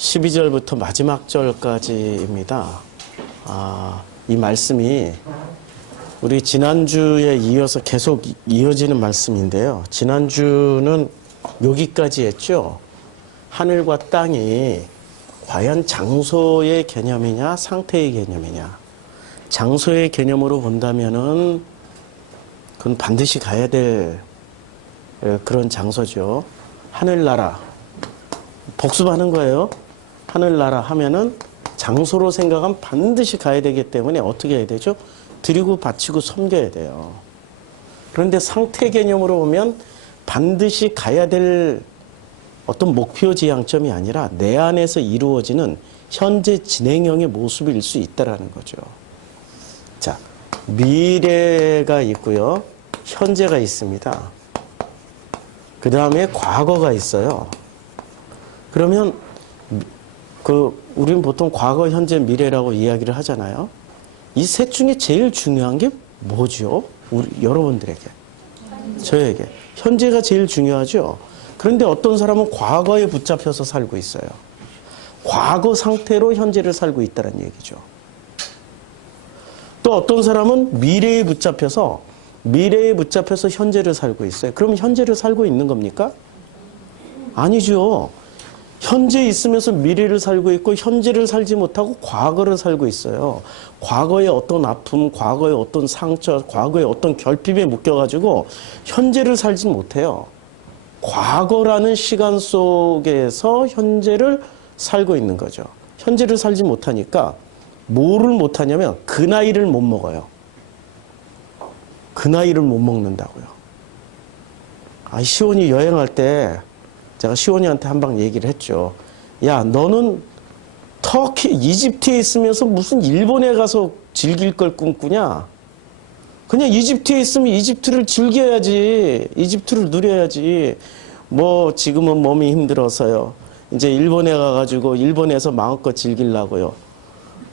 12절부터 마지막 절까지입니다. 이 말씀이 우리 지난주에 이어서 계속 이어지는 말씀인데요. 지난주는 여기까지 했죠. 하늘과 땅이 과연 장소의 개념이냐 상태의 개념이냐. 장소의 개념으로 본다면은 그건 반드시 가야 될 그런 장소죠. 하늘나라. 복습하는 거예요. 하늘나라 하면은 장소로 생각하면 반드시 가야 되기 때문에 어떻게 해야 되죠? 드리고 바치고 섬겨야 돼요. 그런데 상태 개념으로 보면 반드시 가야 될 어떤 목표 지향점이 아니라 내 안에서 이루어지는 현재 진행형의 모습일 수 있다라는 거죠. 자, 미래가 있고요. 현재가 있습니다. 그 다음에 과거가 있어요. 그러면 우리는 보통 과거, 현재, 미래라고 이야기를 하잖아요. 이 셋 중에 제일 중요한 게 뭐죠? 여러분들에게. 저에게. 현재가 제일 중요하죠. 그런데 어떤 사람은 과거에 붙잡혀서 살고 있어요. 과거 상태로 현재를 살고 있다는 얘기죠. 또 어떤 사람은 미래에 붙잡혀서 현재를 살고 있어요. 그럼 현재를 살고 있는 겁니까? 아니죠. 현재 있으면서 미래를 살고 있고 현재를 살지 못하고 과거를 살고 있어요. 과거의 어떤 아픔, 과거의 어떤 상처, 과거의 어떤 결핍에 묶여가지고 현재를 살지 못해요. 과거라는 시간 속에서 현재를 살고 있는 거죠. 현재를 살지 못하니까 뭐를 못하냐면 그 나이를 못 먹어요. 그 나이를 못 먹는다고요. 시온이 여행할 때 제가 시온이한테 한 방 얘기를 했죠. 야, 너는 터키, 이집트에 있으면서 무슨 일본에 가서 즐길 걸 꿈꾸냐? 그냥 이집트에 있으면 이집트를 즐겨야지. 이집트를 누려야지. 뭐 지금은 몸이 힘들어서요. 이제 일본에 가가지고 일본에서 마음껏 즐기려고요.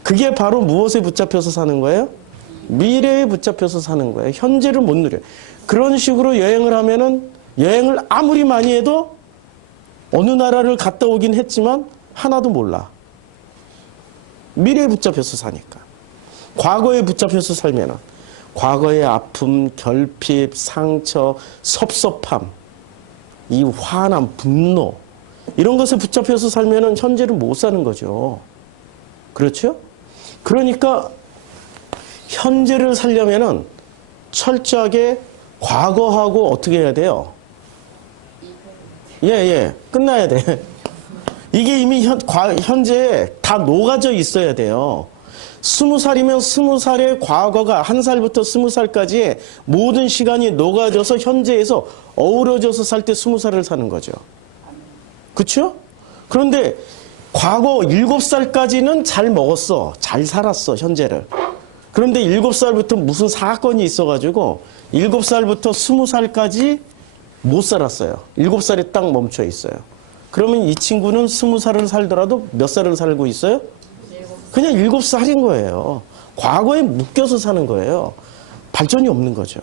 그게 바로 무엇에 붙잡혀서 사는 거예요? 미래에 붙잡혀서 사는 거예요. 현재를 못 누려요. 그런 식으로 여행을 하면은 여행을 아무리 많이 해도 어느 나라를 갔다 오긴 했지만 하나도 몰라. 미래에 붙잡혀서 사니까. 과거에 붙잡혀서 살면은 과거의 아픔, 결핍, 상처, 섭섭함, 이 화남, 분노 이런 것에 붙잡혀서 살면은 현재를 못 사는 거죠. 그렇죠? 그러니까 현재를 살려면은 철저하게 과거하고 어떻게 해야 돼요? 끝나야 돼. 이게 이미 현재에 다 녹아져 있어야 돼요. 20살이면 20살의 과거가 1살부터 20살까지의 모든 시간이 녹아져서 현재에서 어우러져서 살 때 20살을 사는 거죠. 그렇죠? 그런데 과거 7살까지는 잘 먹었어. 잘 살았어, 현재를. 그런데 7살부터 무슨 사건이 있어가지고 7살부터 20살까지 못 살았어요. 7살에 딱 멈춰 있어요. 그러면 이 친구는 20살을 살더라도 몇 살을 살고 있어요? 그냥 7살인 거예요. 과거에 묶여서 사는 거예요. 발전이 없는 거죠.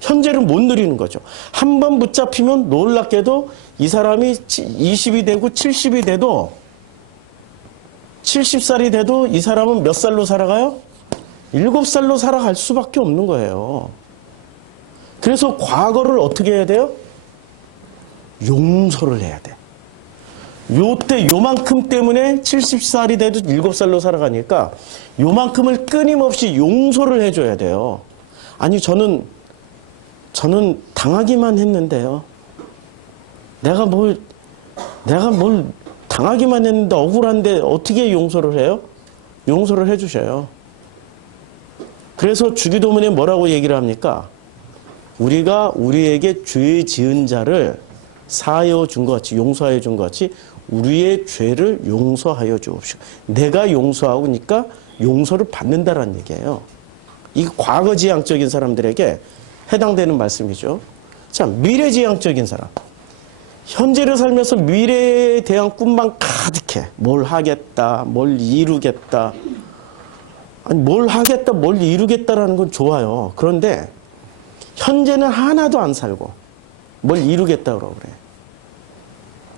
현재를 못 누리는 거죠. 한 번 붙잡히면 놀랍게도 이 사람이 20이 되고 70이 돼도 70살이 돼도 이 사람은 몇 살로 살아가요? 7살로 살아갈 수밖에 없는 거예요. 그래서 과거를 어떻게 해야 돼요? 용서를 해야 돼. 요때 요만큼 때문에 70살이 돼도 7살로 살아가니까 요만큼을 끊임없이 용서를 해줘야 돼요. 아니 저는 당하기만 했는데요. 내가 뭘 당하기만 했는데 억울한데 어떻게 용서를 해요? 용서를 해주셔요. 그래서 주기도문에 뭐라고 얘기를 합니까? 우리가 우리에게 죄 지은 자를 사하여 준 것 같이, 용서하여 준 것 같이 우리의 죄를 용서하여 주옵시고. 내가 용서하니까 용서를 받는다라는 얘기예요. 이게 과거지향적인 사람들에게 해당되는 말씀이죠. 자, 미래지향적인 사람. 현재를 살면서 미래에 대한 꿈만 가득해. 뭘 하겠다, 뭘 이루겠다. 아니, 뭘 하겠다, 뭘 이루겠다라는 건 좋아요. 그런데 현재는 하나도 안 살고 뭘 이루겠다 그러고 그래.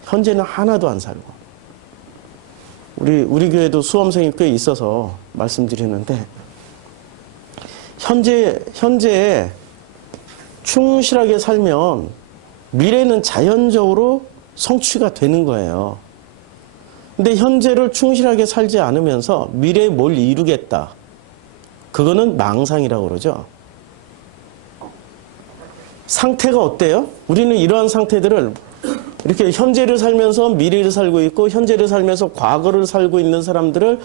현재는 하나도 안 살고. 우리 교회도 수험생이 꽤 있어서 말씀드리는데, 현재에 충실하게 살면 미래는 자연적으로 성취가 되는 거예요. 근데 현재를 충실하게 살지 않으면서 미래에 뭘 이루겠다. 그거는 망상이라고 그러죠. 상태가 어때요? 우리는 이러한 상태들을 이렇게 현재를 살면서 미래를 살고 있고 현재를 살면서 과거를 살고 있는 사람들을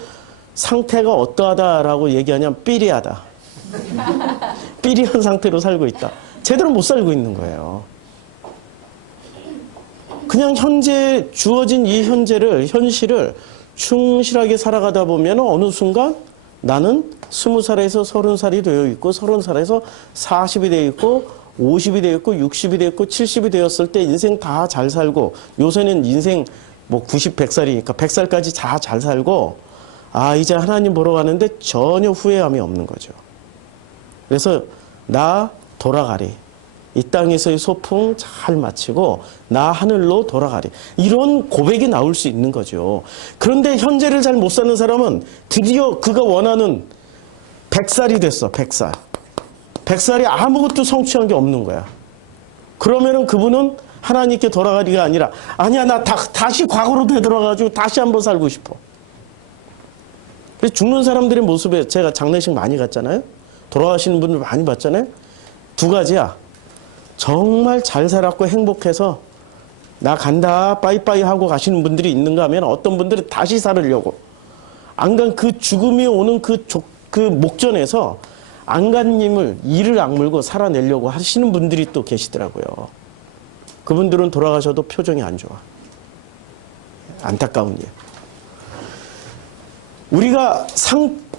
상태가 어떠하다라고 얘기하냐면 삐리하다. 삐리한 상태로 살고 있다. 제대로 못 살고 있는 거예요. 그냥 현재 주어진 이 현실을 충실하게 살아가다 보면 어느 순간 나는 20살에서 30살이 되어 있고 30살에서 40이 되어 있고 50이 되어 있고 60이 되어 있고 70이 되었을 때 인생 다 잘 살고, 요새는 인생 뭐 90, 100살이니까 100살까지 다 잘 살고, 이제 하나님 보러 가는데 전혀 후회함이 없는 거죠. 그래서 나 돌아가리. 이 땅에서의 소풍 잘 마치고 나 하늘로 돌아가리. 이런 고백이 나올 수 있는 거죠. 그런데 현재를 잘 못 사는 사람은 드디어 그가 원하는 100살이 됐어. 100살. 100살이 아무것도 성취한 게 없는 거야. 그러면은 그분은 하나님께 돌아가리가 아니라, 아니야, 나 다시 과거로 되돌아가지고 다시 한번 살고 싶어. 그래서 죽는 사람들의 모습에 제가 장례식 많이 갔잖아요. 돌아가시는 분들 많이 봤잖아요. 두 가지야. 정말 잘 살았고 행복해서 나 간다 빠이빠이 하고 가시는 분들이 있는가 하면, 어떤 분들은 다시 살으려고 안 간 그 죽음이 오는 그 목전에서 안간님을 이를 악물고 살아내려고 하시는 분들이 또 계시더라고요. 그분들은 돌아가셔도 표정이 안 좋아. 안타까운 일. 우리가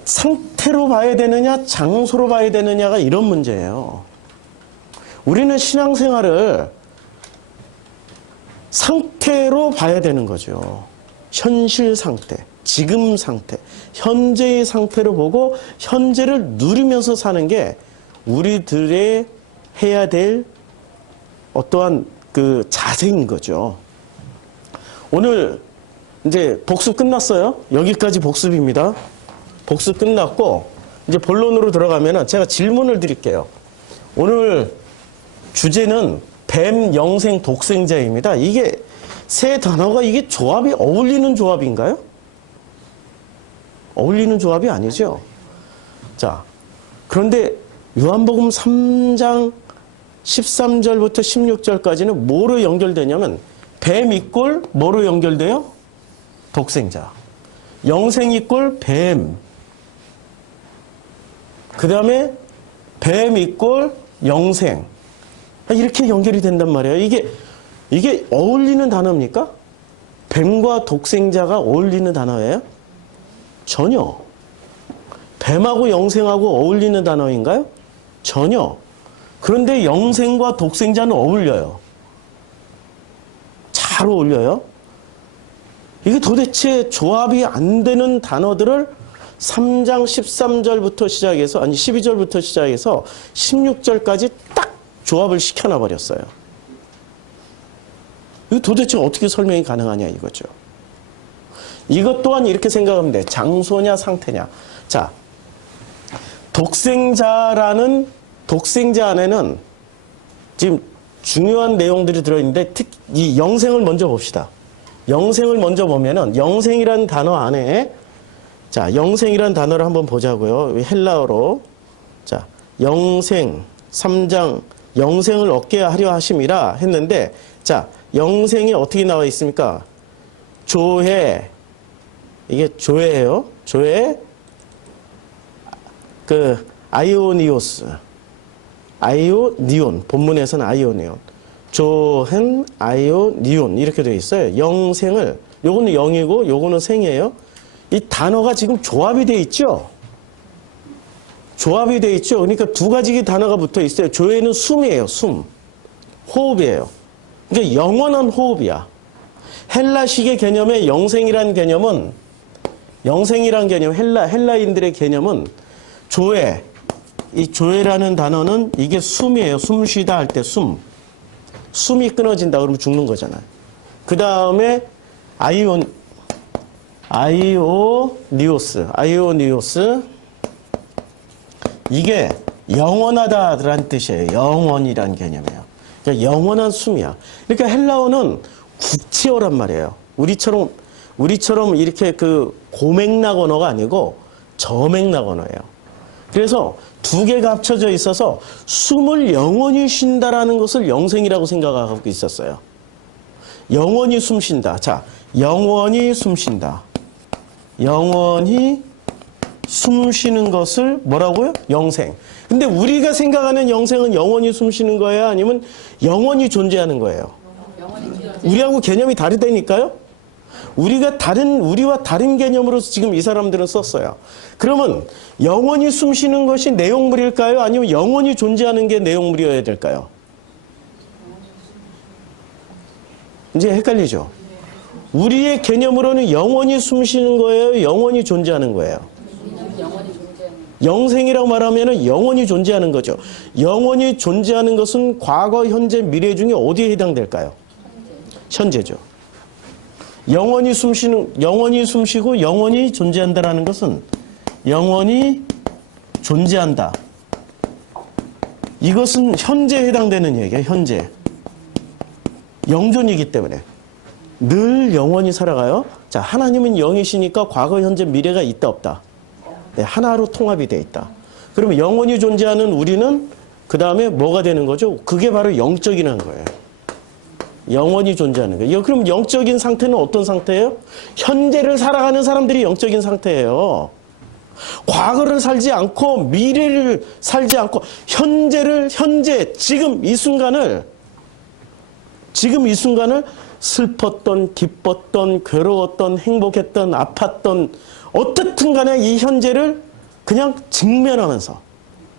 상태로 봐야 되느냐 장소로 봐야 되느냐가 이런 문제예요. 우리는 신앙생활을 상태로 봐야 되는 거죠. 현실 상태, 지금 상태, 현재의 상태로 보고 현재를 누리면서 사는 게 우리들의 해야 될 어떠한 그 자세인 거죠. 오늘 이제 복습 끝났어요. 여기까지 복습입니다. 복습 끝났고 이제 본론으로 들어가면은 제가 질문을 드릴게요. 오늘 주제는 뱀, 영생, 독생자입니다. 이게 세 단어가 이게 조합이 어울리는 조합인가요? 어울리는 조합이 아니죠. 자, 그런데 요한복음 3장 13절부터 16절까지는 뭐로 연결되냐면, 뱀 이꼴 뭐로 연결돼요? 독생자. 영생 이꼴 뱀. 그 다음에 뱀 이꼴 영생. 이렇게 연결이 된단 말이에요. 이게 어울리는 단어입니까? 뱀과 독생자가 어울리는 단어예요? 전혀. 뱀하고 영생하고 어울리는 단어인가요? 전혀. 그런데 영생과 독생자는 어울려요. 잘 어울려요. 이게 도대체 조합이 안 되는 단어들을 3장 13절부터 시작해서, 아니 12절부터 시작해서 16절까지 딱 조합을 시켜놔 버렸어요. 이거 도대체 어떻게 설명이 가능하냐 이거죠. 이것 또한 이렇게 생각하면 돼. 장소냐 상태냐. 자, 독생자 안에는 지금 중요한 내용들이 들어있는데, 특히 이 영생을 먼저 봅시다. 영생을 먼저 보면은, 영생이라는 단어 안에, 자, 영생이라는 단어를 한번 보자고요. 헬라어로. 자, 영생, 3장, 영생을 얻게 하려 하심이라 했는데, 자, 영생이 어떻게 나와 있습니까? 조회, 이게 조회예요. 조회, 아이오니오스, 아이오니온, 본문에서는 아이오니온, 조hen, 아이오니온 이렇게 되어 있어요. 영생을, 요거는 영이고 요거는 생이에요. 이 단어가 지금 조합이 되어 있죠. 조합이 되어 있죠. 그러니까 두 가지 단어가 붙어 있어요. 조회는 숨이에요. 숨, 호흡이에요. 그러니까 영원한 호흡이야. 헬라식의 개념의 영생이라는 개념은, 영생이라는 개념, 헬라인들의 개념은 조회, 이 조회라는 단어는 이게 숨이에요. 숨 쉬다 할 때 숨. 숨이 끊어진다 그러면 죽는 거잖아요. 그 다음에 아이오니오스. 이게 영원하다라는 뜻이에요. 영원이라는 개념이에요. 그러니까 영원한 숨이야. 그러니까 헬라어는 국치어란 말이에요. 우리처럼 이렇게 그 고맥락 언어가 아니고 저맥락 언어예요. 그래서 두 개가 합쳐져 있어서 숨을 영원히 쉰다라는 것을 영생이라고 생각하고 있었어요. 영원히 숨 쉰다. 자, 영원히 숨 쉰다. 영원히 숨 쉬는 것을 뭐라고요? 영생. 근데 우리가 생각하는 영생은 영원히 숨 쉬는 거예요? 아니면 영원히 존재하는 거예요? 우리하고 개념이 다르다니까요? 우리와 다른 개념으로 지금 이 사람들은 썼어요. 그러면 영원히 숨 쉬는 것이 내용물일까요? 아니면 영원히 존재하는 게 내용물이어야 될까요? 이제 헷갈리죠? 우리의 개념으로는 영원히 숨 쉬는 거예요? 영원히 존재하는 거예요? 영생이라고 말하면 영원히 존재하는 거죠. 영원히 존재하는 것은 과거, 현재, 미래 중에 어디에 해당될까요? 현재죠. 영원히 숨쉬고 영원히 존재한다라는 것은 영원히 존재한다. 이것은 현재에 해당되는 얘기예요. 현재. 영존이기 때문에. 늘 영원히 살아가요. 자, 하나님은 영이시니까 과거, 현재, 미래가 있다 없다. 네, 하나로 통합이 돼 있다. 그러면 영원히 존재하는 우리는 그 다음에 뭐가 되는 거죠? 그게 바로 영적이라는 거예요. 영원히 존재하는 거예요. 그럼 영적인 상태는 어떤 상태예요? 현재를 살아가는 사람들이 영적인 상태예요. 과거를 살지 않고 미래를 살지 않고 현재 지금 이 순간을 슬펐던 기뻤던 괴로웠던 행복했던 아팠던 어떻든 간에 이 현재를 그냥 직면하면서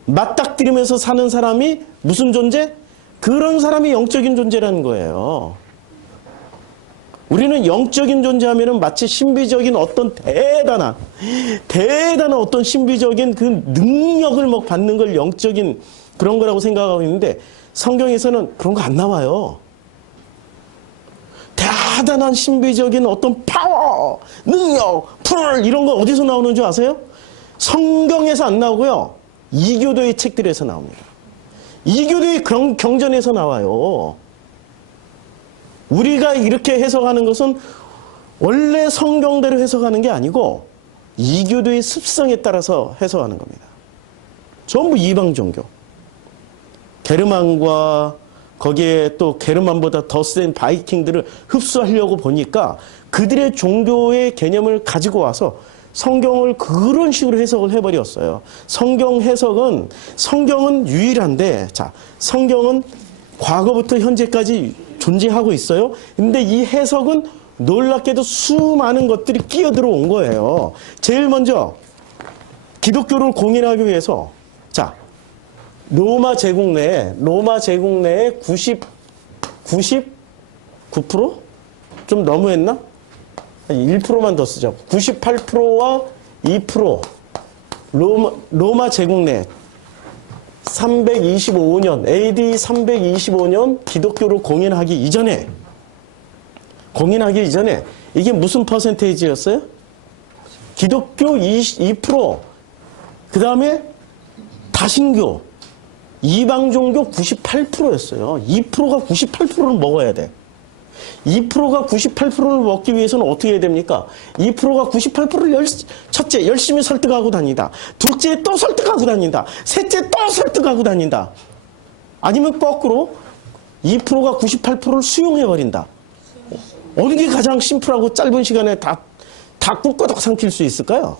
맞닥뜨리면서 사는 사람이 무슨 존재? 그런 사람이 영적인 존재라는 거예요. 우리는 영적인 존재하면은 마치 신비적인 어떤 대단한 어떤 신비적인 그 능력을 막 받는 걸 영적인 그런 거라고 생각하고 있는데 성경에서는 그런 거 안 나와요. 대단한 신비적인 어떤 파워, 능력, 풀 이런 거 어디서 나오는 줄 아세요? 성경에서 안 나오고요. 이교도의 책들에서 나옵니다. 이교도의 경전에서 나와요. 우리가 이렇게 해석하는 것은 원래 성경대로 해석하는 게 아니고 이교도의 습성에 따라서 해석하는 겁니다. 전부 이방 종교. 게르만과 거기에 또 게르만보다 더 센 바이킹들을 흡수하려고 보니까 그들의 종교의 개념을 가지고 와서 성경을 그런 식으로 해석을 해버렸어요. 성경은 유일한데, 자, 성경은 과거부터 현재까지 존재하고 있어요. 근데 이 해석은 놀랍게도 수많은 것들이 끼어 들어온 거예요. 제일 먼저 기독교를 공인하기 위해서, 자, 로마 제국 내에 99%? 좀 너무했나? 1%만 더 쓰자. 98%와 2% 로마 제국 내 325년 AD 325년 기독교를 공인하기 이전에 이게 무슨 퍼센테이지였어요? 기독교 2%, 그 다음에 다신교, 이방 종교 98%였어요. 2%가 98%를 먹어야 돼. 2%가 98%를 먹기 위해서는 어떻게 해야 됩니까? 2%가 98%를 첫째 열심히 설득하고 다니다. 둘째 또 설득하고 다닌다. 셋째 또 설득하고 다닌다. 아니면 거꾸로 2%가 98%를 수용해버린다. 어느 게 가장 심플하고 짧은 시간에 다 꾹꾹 삼킬 수 있을까요?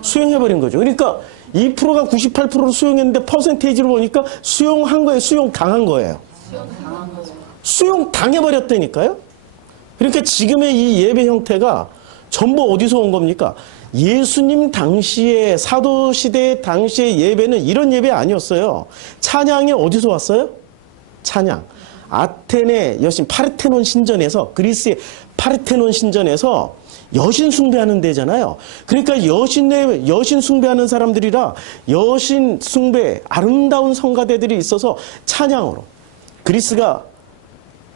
수용해버린 거죠. 그러니까 2%가 98%를 수용했는데 퍼센테이지로 보니까 수용한 거예요? 수용당한 거예요? 수용당해버렸다니까요? 그러니까 지금의 이 예배 형태가 전부 어디서 온 겁니까? 예수님 당시에, 사도시대 당시의 예배는 이런 예배 아니었어요. 찬양이 어디서 왔어요? 찬양. 아테네 여신, 파르테논 신전에서, 그리스의 파르테논 신전에서 여신 숭배하는 데잖아요. 그러니까 여신 숭배하는 사람들이라 여신 숭배, 아름다운 성가대들이 있어서 찬양으로. 그리스가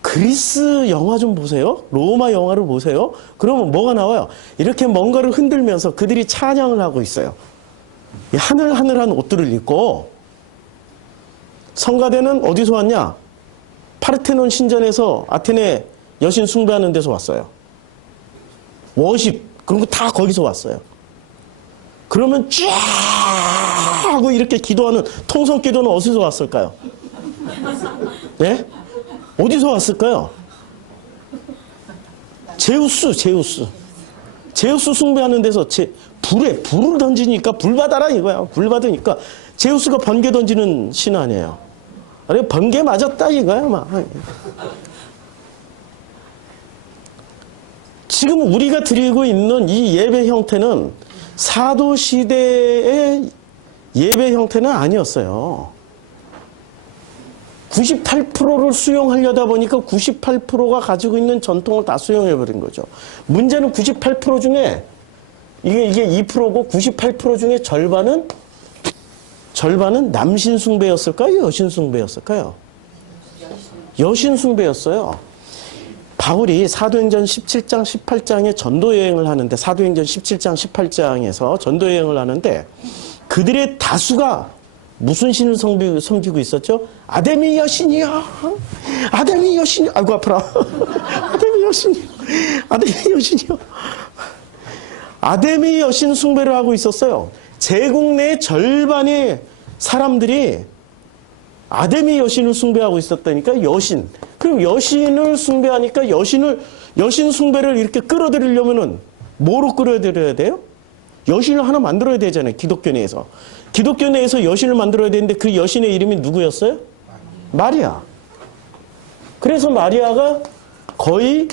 그리스 영화 좀 보세요. 로마 영화를 보세요. 그러면 뭐가 나와요? 이렇게 뭔가를 흔들면서 그들이 찬양을 하고 있어요. 하늘하늘한 옷들을 입고. 성가대는 어디서 왔냐? 파르테논 신전에서 아테네 여신 숭배하는 데서 왔어요. 워십 그런 거 다 거기서 왔어요. 그러면 쫙 하고 이렇게 기도하는 통성 기도는 어디서 왔을까요? 네? 어디서 왔을까요? 제우스 숭배하는 데서 불을 던지니까 불 받아라 이거야. 불 받으니까 제우스가 번개 던지는 신 아니에요. 아니 번개 맞았다 이거야 막. 지금 우리가 드리고 있는 이 예배 형태는 사도 시대의 예배 형태는 아니었어요. 98%를 수용하려다 보니까 98%가 가지고 있는 전통을 다 수용해버린 거죠. 문제는 98% 중에 이게 2%고 98% 중에 절반은 남신 숭배였을까요? 여신 숭배였을까요? 여신 숭배였어요. 바울이 사도행전 17장, 18장에 전도여행을 하는데 사도행전 17장, 18장에서 전도여행을 하는데 그들의 다수가 무슨 신을 섬기고 있었죠? 아데미 여신이요. 아데미 여신이요. 아이고 아파라. 아데미 여신이요. 아데미 여신이요. 아데미 여신 숭배를 하고 있었어요. 제국 내 절반의 사람들이 아데미 여신을 숭배하고 있었다니까. 여신. 그럼 여신을 숭배하니까 여신 숭배를 이렇게 끌어들이려면은 뭐로 끌어들여야 돼요? 여신을 하나 만들어야 되잖아요. 기독교 내에서. 기독교 내에서 여신을 만들어야 되는데 그 여신의 이름이 누구였어요? 마리아. 그래서 마리아가 거의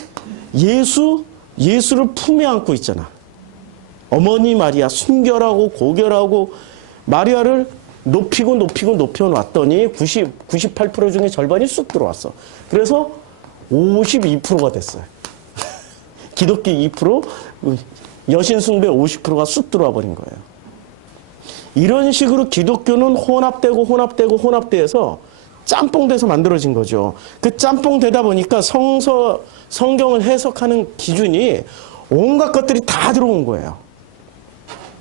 예수를 품에 안고 있잖아. 어머니 마리아, 순결하고 고결하고 마리아를 높이고 높여놨더니 98% 중에 절반이 쑥 들어왔어. 그래서 52%가 됐어요. 기독교 2%, 여신 숭배 50%가 쑥 들어와 버린 거예요. 이런 식으로 기독교는 혼합돼서 짬뽕돼서 만들어진 거죠. 그 짬뽕 되다 보니까 성경을 해석하는 기준이 온갖 것들이 다 들어온 거예요.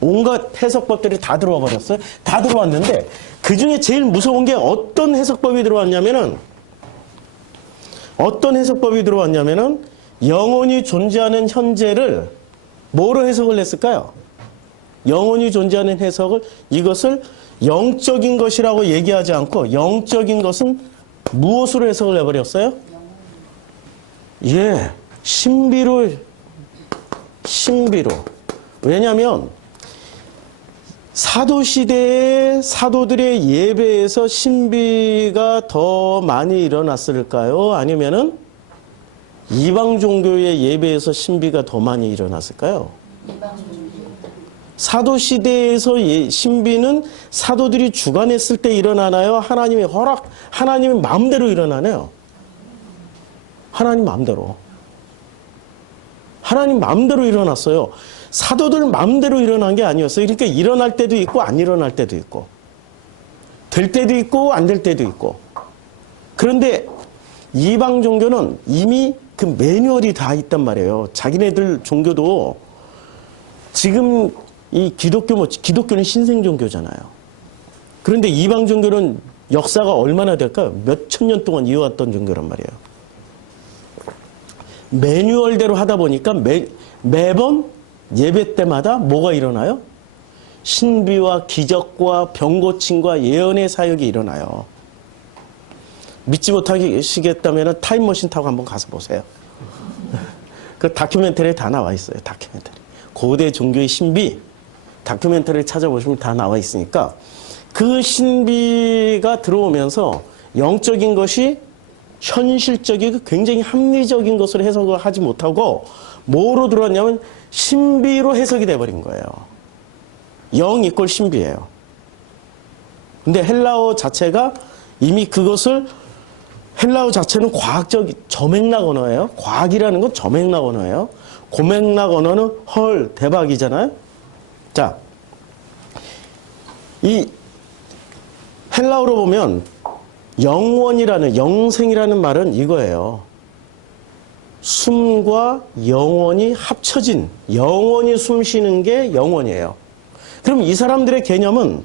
온갖 해석법들이 다 들어와 버렸어요. 다 들어왔는데 그 중에 제일 무서운 게 어떤 해석법이 들어왔냐면은 영원히 존재하는 현재를 뭐로 해석을 했을까요? 영원히 존재하는 해석을 이것을 영적인 것이라고 얘기하지 않고 영적인 것은 무엇으로 해석을 해버렸어요? 예, 신비로. 왜냐하면 사도시대의 사도들의 예배에서 신비가 더 많이 일어났을까요? 아니면은 이방 종교의 예배에서 신비가 더 많이 일어났을까요? 사도시대에서 신비는 사도들이 주관했을 때 일어나나요? 하나님의 마음대로 일어나네요. 하나님 마음대로 일어났어요. 사도들 마음대로 일어난 게 아니었어요. 그러니까 일어날 때도 있고 안 일어날 때도 있고 될 때도 있고 안 될 때도 있고. 그런데 이방 종교는 이미 그 매뉴얼이 다 있단 말이에요. 자기네들 종교도 지금 이 기독교는 신생 종교잖아요. 그런데 이방 종교는 역사가 얼마나 될까요? 몇천 년 동안 이어왔던 종교란 말이에요. 매뉴얼대로 하다 보니까 매번 예배 때마다 뭐가 일어나요? 신비와 기적과 병고침과 예언의 사역이 일어나요. 믿지 못하시겠다면 타임머신 타고 한번 가서 보세요. 그 다큐멘터리에 다 나와 있어요. 다큐멘터리. 고대 종교의 신비 다큐멘터리를 찾아보시면 다 나와 있으니까 그 신비가 들어오면서 영적인 것이 현실적이고 굉장히 합리적인 것을 해석을 하지 못하고 뭐로 들어왔냐면 신비로 해석이 돼버린 거예요. 영 이꼴 신비예요. 근데 헬라어 자체가 이미 그것을 헬라어 자체는 저맥락 언어예요. 과학이라는 건 저맥락 언어예요. 고맥락 언어는 헐 대박이잖아요. 자, 이 헬라어로 보면 영원이라는 영생이라는 말은 이거예요. 숨과 영혼이 합쳐진, 영혼이 숨 쉬는 게 영혼이에요. 그럼 이 사람들의 개념은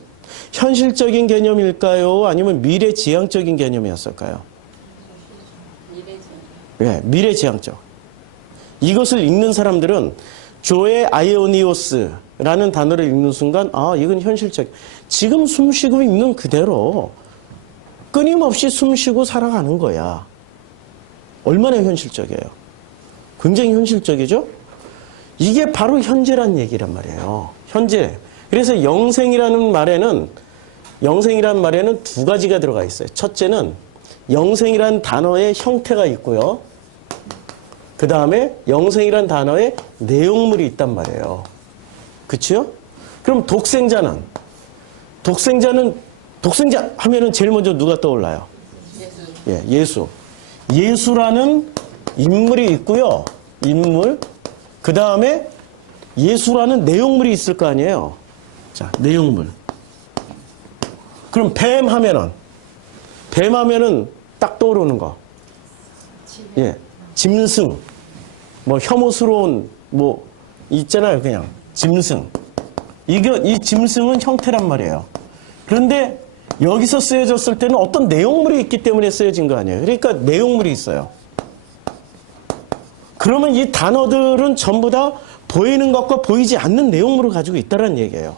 현실적인 개념일까요? 아니면 미래지향적인 개념이었을까요? 네, 미래지향적. 이것을 읽는 사람들은 조의 아이오니오스라는 단어를 읽는 순간 아, 이건 현실적. 지금 숨 쉬고 있는 그대로 끊임없이 숨 쉬고 살아가는 거야. 얼마나 현실적이에요? 굉장히 현실적이죠? 이게 바로 현재란 얘기란 말이에요. 현재. 그래서 영생이라는 말에는 두 가지가 들어가 있어요. 첫째는 영생이라는 단어의 형태가 있고요. 그 다음에 영생이라는 단어의 내용물이 있단 말이에요. 그치요? 그럼 독생자 하면은 제일 먼저 누가 떠올라요? 예수. 예, 예수. 예수라는 인물이 있고요. 인물. 그 다음에 예수라는 내용물이 있을 거 아니에요. 자, 내용물. 그럼 뱀 하면은 딱 떠오르는 거. 예. 짐승. 뭐 혐오스러운 뭐 있잖아요. 그냥 짐승. 이 짐승은 형태란 말이에요. 그런데 여기서 쓰여졌을 때는 어떤 내용물이 있기 때문에 쓰여진 거 아니에요. 그러니까 내용물이 있어요. 그러면 이 단어들은 전부 다 보이는 것과 보이지 않는 내용물을 가지고 있다는 얘기예요.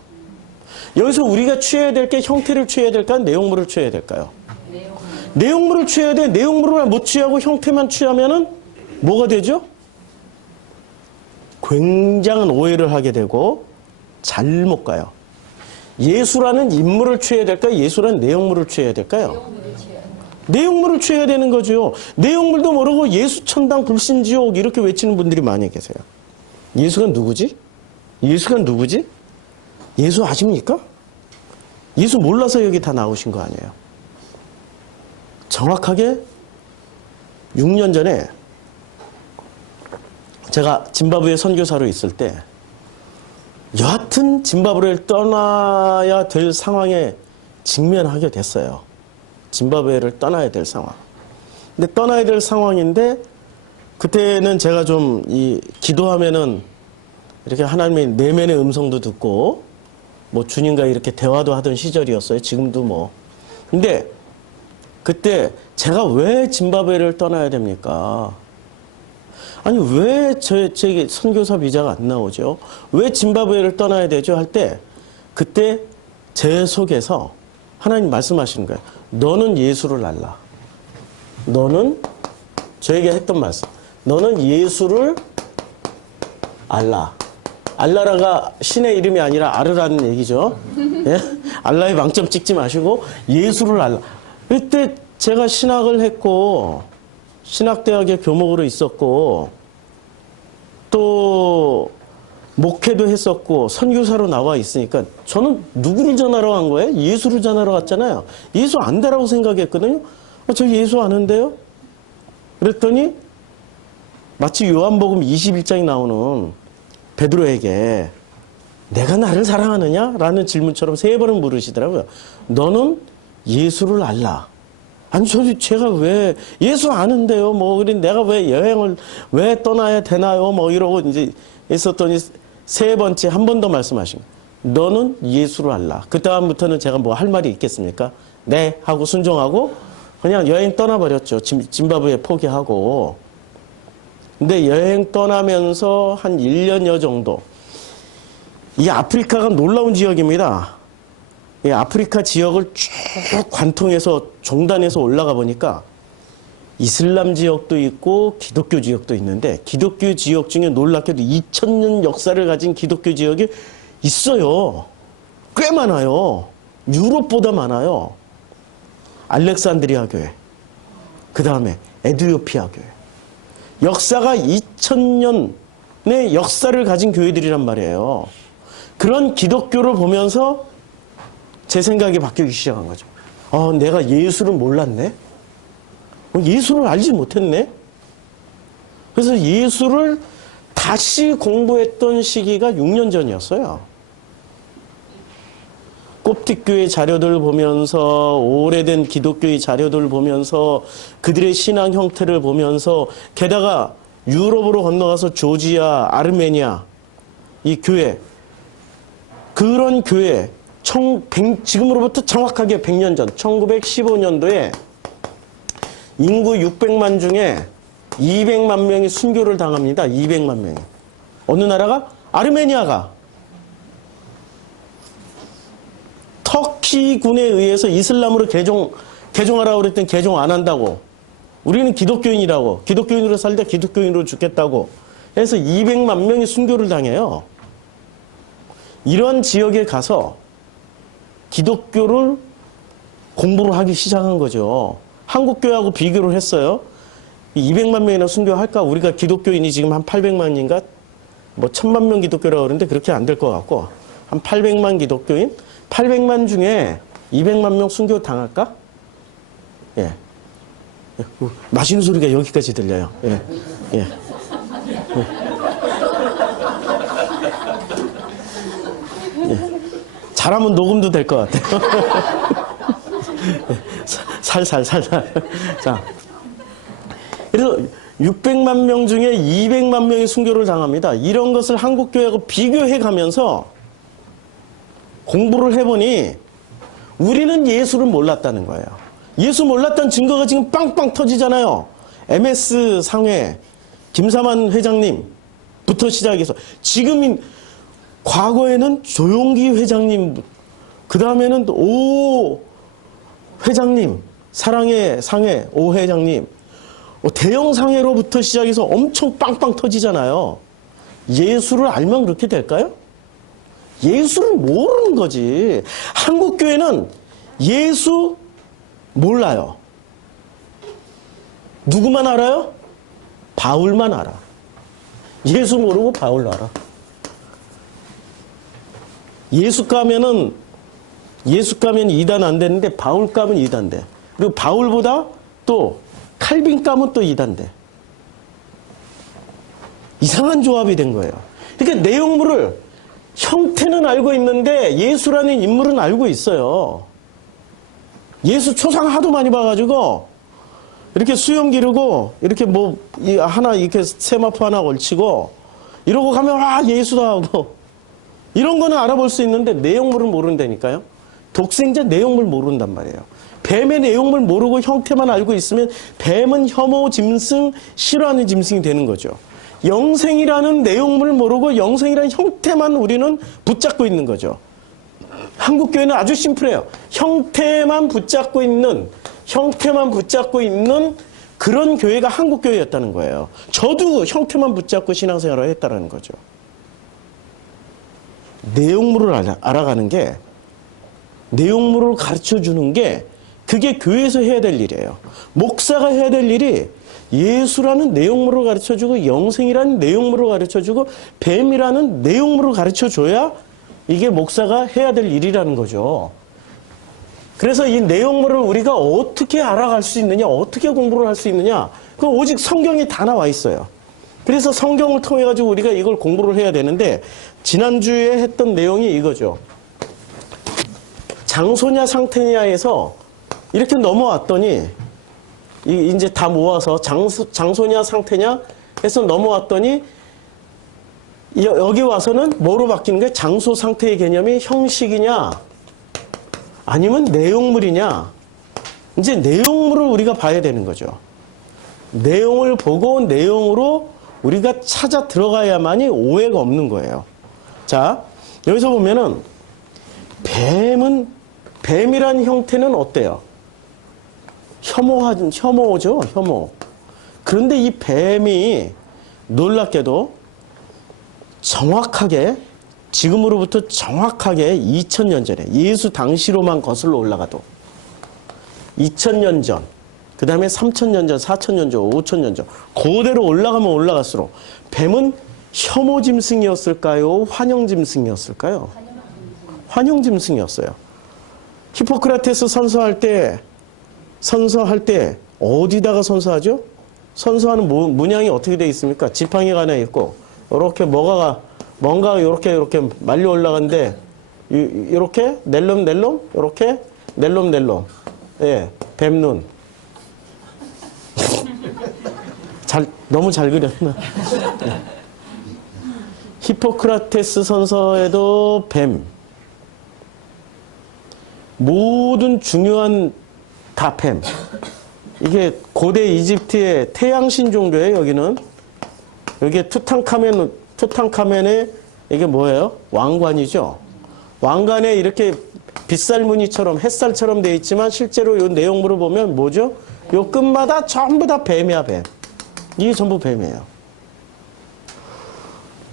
여기서 우리가 취해야 될 게 형태를 취해야 될까요? 내용물을 취해야 될까요? 내용물을 취해야 돼. 내용물을 못 취하고 형태만 취하면은 뭐가 되죠? 굉장한 오해를 하게 되고 잘못 가요. 예수라는 인물을 취해야 될까요? 예수라는 내용물을 취해야 될까요? 내용물을 취해야 되는 거죠. 내용물도 모르고 예수 천당 불신지옥 이렇게 외치는 분들이 많이 계세요. 예수가 누구지? 예수가 누구지? 예수 아십니까? 예수 몰라서 여기 다 나오신 거 아니에요. 정확하게 6년 전에 제가 짐바브웨 선교사로 있을 때 여하튼 짐바브웨를 떠나야 될 상황에 직면하게 됐어요. 짐바브웨를 떠나야 될 상황. 근데 떠나야 될 상황인데 그때는 제가 좀 기도하면은 이렇게 하나님의 내면의 음성도 듣고 뭐 주님과 이렇게 대화도 하던 시절이었어요. 지금도 뭐. 근데 그때 제가 왜 짐바브웨를 떠나야 됩니까? 아니 왜 제 선교사 비자가 안 나오죠? 왜 짐바브웨를 떠나야 되죠? 할 때 그때 제 속에서 하나님 말씀하시는 거예요. 너는 예수를 알라. 너는 저에게 했던 말씀. 너는 예수를 알라. 알라라가 신의 이름이 아니라 아르라는 얘기죠. 예? 알라의 망점 찍지 마시고 예수를 알라. 그때 제가 신학을 했고 신학대학에 교목으로 있었고 또 목회도 했었고 선교사로 나와 있으니까 저는 누구를 전하러 간 거예요? 예수를 전하러 갔잖아요. 예수 안다라고 생각했거든요. 저 예수 아는데요? 그랬더니 마치 요한복음 21장에 나오는 베드로에게 내가 나를 사랑하느냐? 라는 질문처럼 3번을 물으시더라고요. 너는 예수를 알라. 아니, 제가 왜, 예수 아는데요? 뭐, 그래, 내가 왜 여행을, 왜 떠나야 되나요? 뭐, 이러고 이제 있었더니 3번째, 한 번 더 말씀하신 거예요. 너는 예수를 알라. 그다음부터는 제가 뭐 할 말이 있겠습니까? 네. 하고 순종하고 그냥 여행 떠나버렸죠. 짐바브웨 포기하고. 근데 여행 떠나면서 한 1년여 정도. 이 아프리카가 놀라운 지역입니다. 이 아프리카 지역을 쭉 관통해서 종단에서 올라가 보니까 이슬람 지역도 있고 기독교 지역도 있는데 기독교 지역 중에 놀랍게도 2000년 역사를 가진 기독교 지역이 있어요. 꽤 많아요. 유럽보다 많아요. 알렉산드리아 교회, 그 다음에 에티오피아 교회. 역사가 2000년의 역사를 가진 교회들이란 말이에요. 그런 기독교를 보면서 제 생각이 바뀌기 시작한 거죠. 내가 예수를 몰랐네? 예수를 알지 못했네? 그래서 예수를 다시 공부했던 시기가 6년 전이었어요. 콥틱교회 자료들 보면서 오래된 기독교의 자료들 보면서 그들의 신앙 형태를 보면서 게다가 유럽으로 건너가서 조지아, 아르메니아 이 교회, 그런 교회 지금으로부터 정확하게 100년 전 1915년도에 인구 600만 중에 200만 명이 순교를 당합니다. 200만 명이. 어느 나라가? 아르메니아가. 터키군에 의해서 이슬람으로 개종하라고 그랬더니 개종 안 한다고. 우리는 기독교인이라고. 기독교인으로 살다 기독교인으로 죽겠다고. 해서 200만 명이 순교를 당해요. 이런 지역에 가서 기독교를 공부를 하기 시작한 거죠. 한국교회하고 비교를 했어요. 200만 명이나 순교할까? 우리가 기독교인이 지금 한 800만인가? 뭐 1000만 명 기독교라고 그러는데 그렇게 안 될 것 같고 한 800만 기독교인? 800만 중에 200만 명 순교 당할까? 예. 마시는 소리가 여기까지 들려요. 예. 예. 예. 예. 잘하면 녹음도 될 것 같아요. 살살. 자. 그래서 600만 명 중에 200만 명이 순교를 당합니다. 이런 것을 한국교회하고 비교해 가면서 공부를 해보니 우리는 예수를 몰랐다는 거예요. 예수 몰랐다는 증거가 지금 빵빵 터지잖아요. MS 상회 김사만 회장님부터 시작해서 지금인 과거에는 조용기 회장님, 그 다음에는 오 회장님, 사랑의 상회 오 회장님, 대형 상회로부터 시작해서 엄청 빵빵 터지잖아요. 예수를 알면 그렇게 될까요? 예수를 모르는 거지. 한국교회는 예수 몰라요. 누구만 알아요? 바울만 알아. 예수 모르고 바울 알아. 예수 가면 2단 안 되는데 바울 가면 2단 돼. 그리고 바울보다 또 칼빈 가면 또 2단 돼. 이상한 조합이 된 거예요. 그러니까 내용물을 형태는 알고 있는데 예수라는 인물은 알고 있어요. 예수 초상 하도 많이 봐가지고 이렇게 수염 기르고 이렇게 뭐 하나 이렇게 세마포 하나 걸치고 이러고 가면 아 예수다 하고 이런 거는 알아볼 수 있는데 내용물을 모른다니까요. 독생자 내용물 모른단 말이에요. 뱀의 내용물 모르고 형태만 알고 있으면 뱀은 혐오 짐승, 싫어하는 짐승이 되는 거죠. 영생이라는 내용물을 모르고 영생이라는 형태만 우리는 붙잡고 있는 거죠. 한국교회는 아주 심플해요. 형태만 붙잡고 있는 그런 교회가 한국교회였다는 거예요. 저도 형태만 붙잡고 신앙생활을 했다는 거죠. 내용물을 알아가는 게, 내용물을 가르쳐주는 게 그게 교회에서 해야 될 일이에요. 목사가 해야 될 일이 예수라는 내용물을 가르쳐주고 영생이라는 내용물을 가르쳐주고 뱀이라는 내용물을 가르쳐줘야 이게 목사가 해야 될 일이라는 거죠. 그래서 이 내용물을 우리가 어떻게 알아갈 수 있느냐, 어떻게 공부를 할 수 있느냐, 그 오직 성경에 다 나와 있어요. 그래서 성경을 통해 가지고 우리가 이걸 공부를 해야 되는데 지난주에 했던 내용이 이거죠. 장소냐 상태냐에서 이렇게 넘어왔더니 이제 다 모아서 장소냐 상태냐 해서 넘어왔더니 여기 와서는 뭐로 바뀌는 거예요? 장소 상태의 개념이 형식이냐 아니면 내용물이냐. 이제 내용물을 우리가 봐야 되는 거죠. 내용을 보고 내용으로 우리가 찾아 들어가야만이 오해가 없는 거예요. 자, 여기서 보면은 뱀이란 형태는 어때요? 혐오죠, 혐오. 그런데 이 뱀이 놀랍게도 정확하게, 지금으로부터 정확하게 2000년 전에, 예수 당시로만 거슬러 올라가도 2000년 전, 그 다음에 3000년 전, 4000년 전, 5000년 전, 그대로 올라가면 올라갈수록 뱀은 혐오짐승이었을까요? 환영짐승이었을까요? 환영짐승이었어요. 히포크라테스 선서할 때 어디다가 선서하죠? 선서하는 문양이 어떻게 되어 있습니까? 지팡이가 하나 있고 이렇게 뭔가 이렇게 말려 올라가는데 이렇게 낼름 이렇게 낼름 예, 뱀눈. 너무 잘 그렸나? 네. 히포크라테스 선서에도 뱀. 모든 중요한 다 뱀. 이게 고대 이집트의 태양신 종교예요, 여기는. 여기에 투탕카멘의 이게 뭐예요? 왕관이죠. 왕관에 이렇게 빗살 무늬처럼 햇살처럼 되어 있지만 실제로 이 내용물을 보면 뭐죠? 요 끝마다 전부 다 뱀이야, 뱀. 이게 전부 뱀이에요.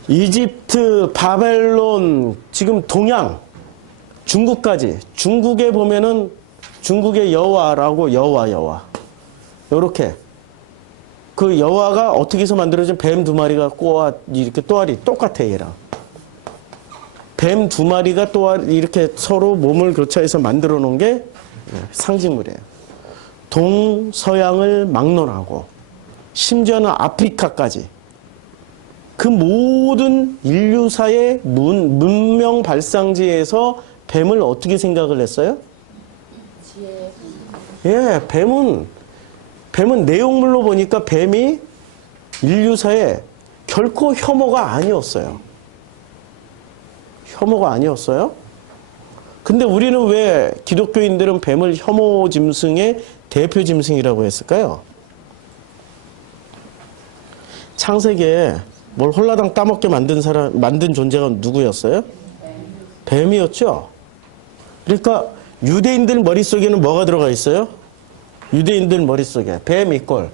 이집트, 바벨론, 지금 동양, 중국까지. 중국에 보면은 중국의 여와라고 여와. 요렇게. 그 여와가 어떻게 해서 만들어진 뱀 두 마리가 꼬아, 이렇게 또아리, 똑같아, 얘랑. 뱀 두 마리가 또아리, 이렇게 서로 몸을 교차해서 만들어 놓은 게 상징물이에요. 동서양을 막론하고, 심지어는 아프리카까지. 그 모든 인류사의 문명 발상지에서 뱀을 어떻게 생각을 했어요? 예, 뱀은 내용물로 보니까 뱀이 인류사에 결코 혐오가 아니었어요. 혐오가 아니었어요. 근데 우리는 왜 기독교인들은 뱀을 혐오 짐승의 대표 짐승이라고 했을까요? 창세기에 뭘 홀라당 따먹게 만든 존재가 누구였어요? 뱀이었죠. 그러니까 유대인들 머릿속에는 뭐가 들어가 있어요? 유대인들 머릿속에 뱀 이꼴,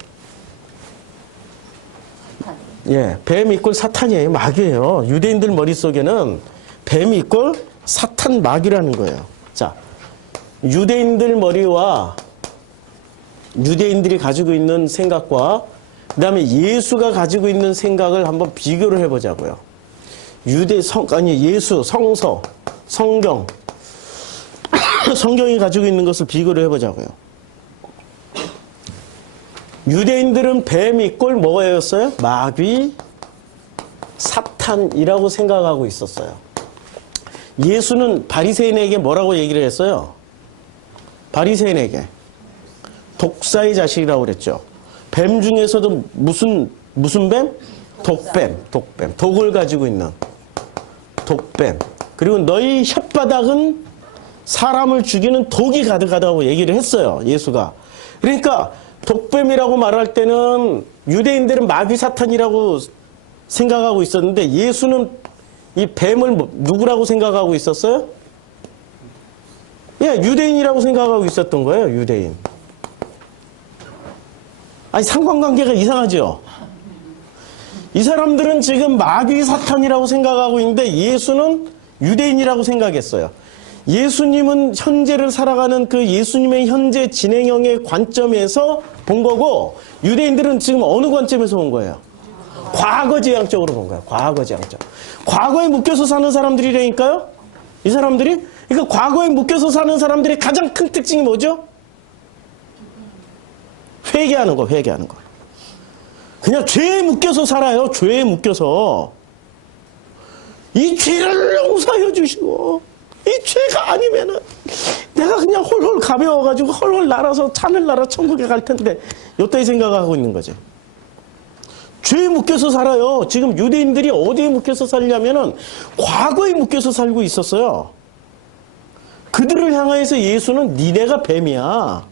예, 뱀 이꼴 사탄이에요. 마귀예요. 유대인들 머릿속에는 뱀 이꼴 사탄 마귀라는 거예요. 자, 유대인들 머리와 유대인들이 가지고 있는 생각과 그 다음에 예수가 가지고 있는 생각을 한번 비교를 해보자고요. 예수, 성서, 성경, 성경이 가지고 있는 것을 비교를 해보자고요. 유대인들은 뱀 이꼴 뭐였어요? 마귀, 사탄이라고 생각하고 있었어요. 예수는 바리새인에게 뭐라고 얘기를 했어요? 바리새인에게 독사의 자식이라고 그랬죠. 뱀 중에서도 무슨 뱀? 독뱀. 독을 가지고 있는 독뱀. 그리고 너희 혓바닥은 사람을 죽이는 독이 가득하다고 얘기를 했어요. 예수가. 그러니까 독뱀이라고 말할 때는 유대인들은 마귀 사탄이라고 생각하고 있었는데 예수는 이 뱀을 누구라고 생각하고 있었어요? 예, 유대인이라고 생각하고 있었던 거예요. 유대인. 아니, 상관관계가 이상하죠? 이 사람들은 지금 마귀 사탄이라고 생각하고 있는데 예수는 유대인이라고 생각했어요. 예수님은 현재를 살아가는 그 예수님의 현재 진행형의 관점에서 본 거고 유대인들은 지금 어느 관점에서 본 거예요? 과거지향적으로 본 거예요. 과거지향적. 과거에 묶여서 사는 사람들이라니까요? 이 사람들이? 그러니까 과거에 묶여서 사는 사람들의 가장 큰 특징이 뭐죠? 회개하는 거. 그냥 죄에 묶여서 살아요. 죄에 묶여서. 이 죄를 용서해 주시고 이 죄가 아니면은 내가 그냥 홀홀 가벼워가지고 홀홀 날아서 하늘 나라 천국에 갈 텐데 요따위 생각하고 있는 거지. 죄에 묶여서 살아요. 지금 유대인들이 어디에 묶여서 살냐면은 과거에 묶여서 살고 있었어요. 그들을 향해서 예수는 니네가 뱀이야.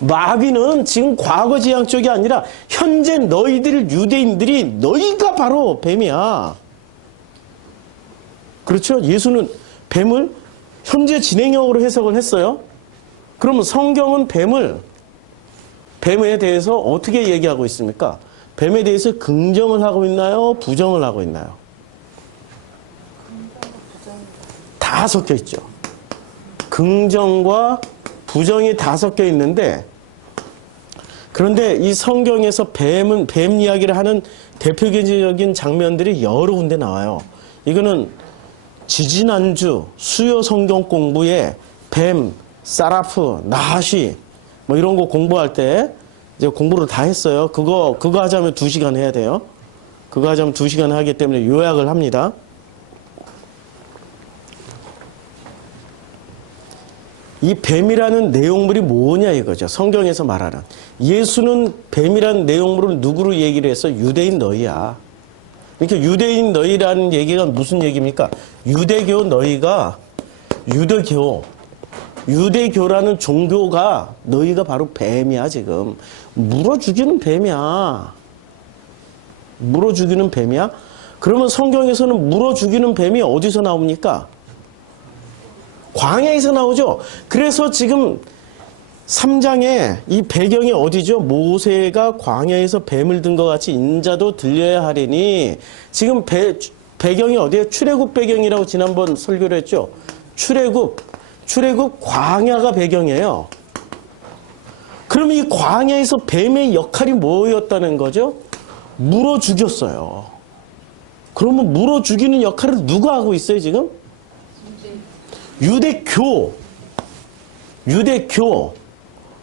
마귀는 지금 과거지향적이 아니라 현재 너희들 유대인들이 너희가 바로 뱀이야. 그렇죠? 예수는 뱀을 현재 진행형으로 해석을 했어요. 그러면 성경은 뱀에 대해서 어떻게 얘기하고 있습니까? 뱀에 대해서 긍정을 하고 있나요? 부정을 하고 있나요? 다 섞여 있죠. 긍정과 부정이 다 섞여 있는데 그런데 이 성경에서 뱀 이야기를 하는 대표적인 장면들이 여러 군데 나와요. 이거는 지지난주 수요 성경 공부에 뱀, 사라프, 나하시 뭐 이런 거 공부할 때 이제 공부를 다 했어요. 그거 하자면 2시간 해야 돼요. 그거 하자면 2시간 하기 때문에 요약을 합니다. 이 뱀이라는 내용물이 뭐냐 이거죠. 성경에서 말하는. 예수는 뱀이라는 내용물을 누구로 얘기를 했어? 유대인 너희야. 그러니까 유대인 너희라는 얘기가 무슨 얘기입니까? 유대교 너희가 유대교라는 종교가 너희가 바로 뱀이야 지금. 물어 죽이는 뱀이야. 물어 죽이는 뱀이야? 그러면 성경에서는 물어 죽이는 뱀이 어디서 나옵니까? 광야에서 나오죠. 그래서 지금 3장에 이 배경이 어디죠? 모세가 광야에서 뱀을 든 것 같이 인자도 들려야 하리니. 지금 배경이 어디에요? 출애굽 배경이라고 지난번 설교를 했죠. 출애굽 광야가 배경이에요. 그럼 이 광야에서 뱀의 역할이 뭐였다는 거죠? 물어 죽였어요. 그러면 물어 죽이는 역할을 누가 하고 있어요 지금? 유대교.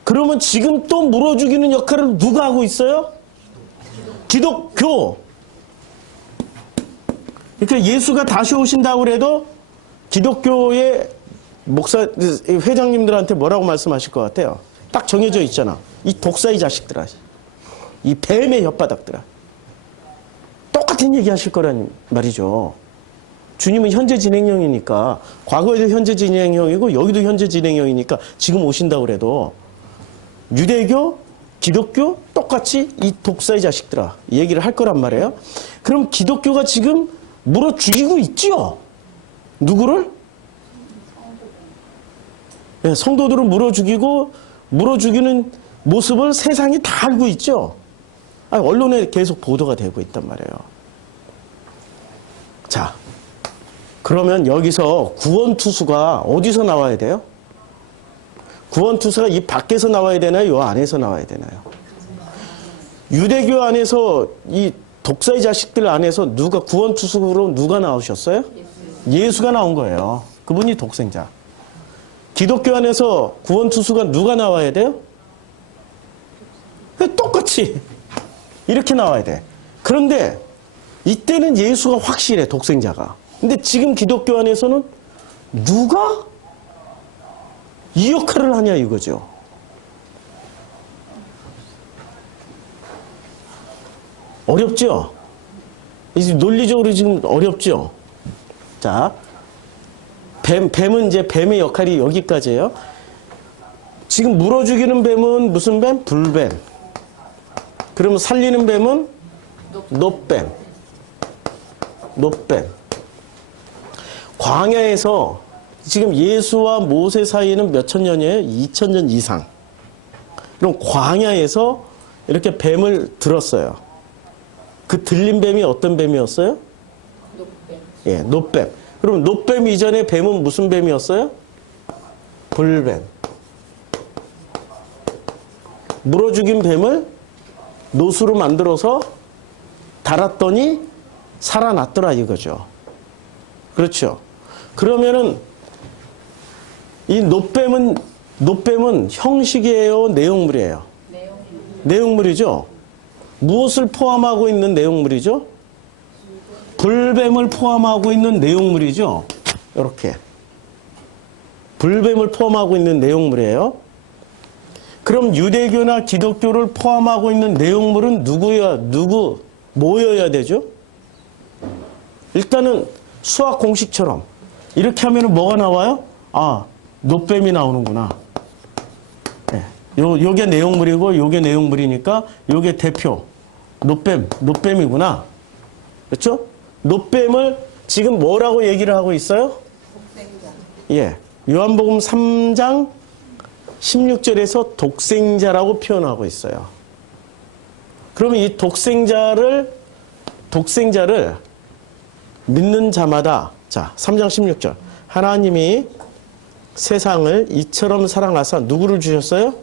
그러면 지금 또 물어 죽이는 역할을 누가 하고 있어요? 기독교. 그러니까 예수가 다시 오신다고 그래도 기독교의 회장님들한테 뭐라고 말씀하실 것 같아요? 딱 정해져 있잖아. 이 독사의 자식들아. 이 뱀의 혓바닥들아. 똑같은 얘기 하실 거란 말이죠. 주님은 현재 진행형이니까, 과거에도 현재 진행형이고 여기도 현재 진행형이니까 지금 오신다고 그래도 유대교, 기독교 똑같이 이 독사의 자식들아 얘기를 할 거란 말이에요. 그럼 기독교가 지금 물어 죽이고 있죠? 누구를? 네, 성도들을 물어 죽이고 물어 죽이는 모습을 세상이 다 알고 있죠? 언론에 계속 보도가 되고 있단 말이에요. 자, 그러면 여기서 구원투수가 어디서 나와야 돼요? 구원투수가 이 밖에서 나와야 되나요? 이 안에서 나와야 되나요? 유대교 안에서 이 독사의 자식들 안에서 누가 구원투수로 누가 나오셨어요? 예수가 나온 거예요. 그분이 독생자. 기독교 안에서 구원투수가 누가 나와야 돼요? 똑같이 이렇게 나와야 돼. 그런데 이때는 예수가 확실해, 독생자가. 근데 지금 기독교 안에서는 누가 이 역할을 하냐 이거죠. 어렵죠? 이제 논리적으로 지금 어렵죠? 자, 뱀은 이제 뱀의 역할이 여기까지예요. 지금 물어 죽이는 뱀은 무슨 뱀? 불뱀. 그러면 살리는 뱀은 노뱀. 광야에서 지금 예수와 모세 사이에는 몇천 년이에요? 2000년 이상. 그럼 광야에서 이렇게 뱀을 들었어요. 그 들린 뱀이 어떤 뱀이었어요? 노뱀. 예, 노뱀. 그럼 노뱀 이전에 뱀은 무슨 뱀이었어요? 불뱀. 물어 죽인 뱀을 노수로 만들어서 달았더니 살아났더라 이거죠. 그렇죠. 그러면은 이 노뱀은 형식이에요, 내용물이에요? 내용물이죠. 무엇을 포함하고 있는 내용물이죠? 불뱀을 포함하고 있는 내용물이죠. 이렇게 불뱀을 포함하고 있는 내용물이에요. 그럼 유대교나 기독교를 포함하고 있는 내용물은 뭐여야 되죠? 일단은 수학 공식처럼 이렇게 하면 뭐가 나와요? 아, 노뱀이 나오는구나. 네. 요게 내용물이고 요게 내용물이니까 요게 대표 노뱀이구나. 그렇죠? 노뱀을 지금 뭐라고 얘기를 하고 있어요? 독생자. 예. 요한복음 3장 16절에서 독생자라고 표현하고 있어요. 그러면 이 독생자를 믿는 자마다, 자, 3장 16절. 하나님이 세상을 이처럼 사랑하사 누구를 주셨어요?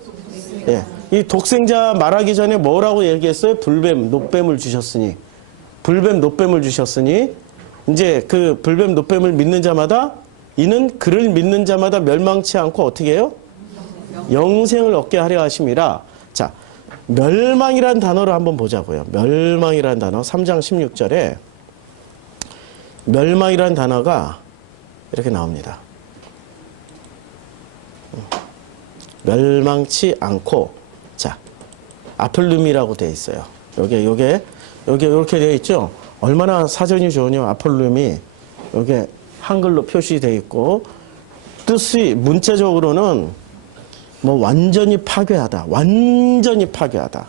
예. 이 독생자 말하기 전에 뭐라고 얘기했어요? 불뱀, 노뱀을 주셨으니. 이제 그 불뱀, 노뱀을 믿는 자마다, 이는 그를 믿는 자마다 멸망치 않고 어떻게 해요? 영생을 얻게 하려 하심이라. 자, 멸망이라는 단어를 한번 보자고요. 멸망이라는 단어, 3장 16절에 멸망이라는 단어가 이렇게 나옵니다. 멸망치 않고. 자, 아폴룸이라고 되어 있어요. 요게 이렇게 되어 있죠. 얼마나 사전이 좋으냐. 아폴룸이 요게 한글로 표시되어 있고, 뜻이 문자적으로는 뭐 완전히 파괴하다, 완전히 파괴하다,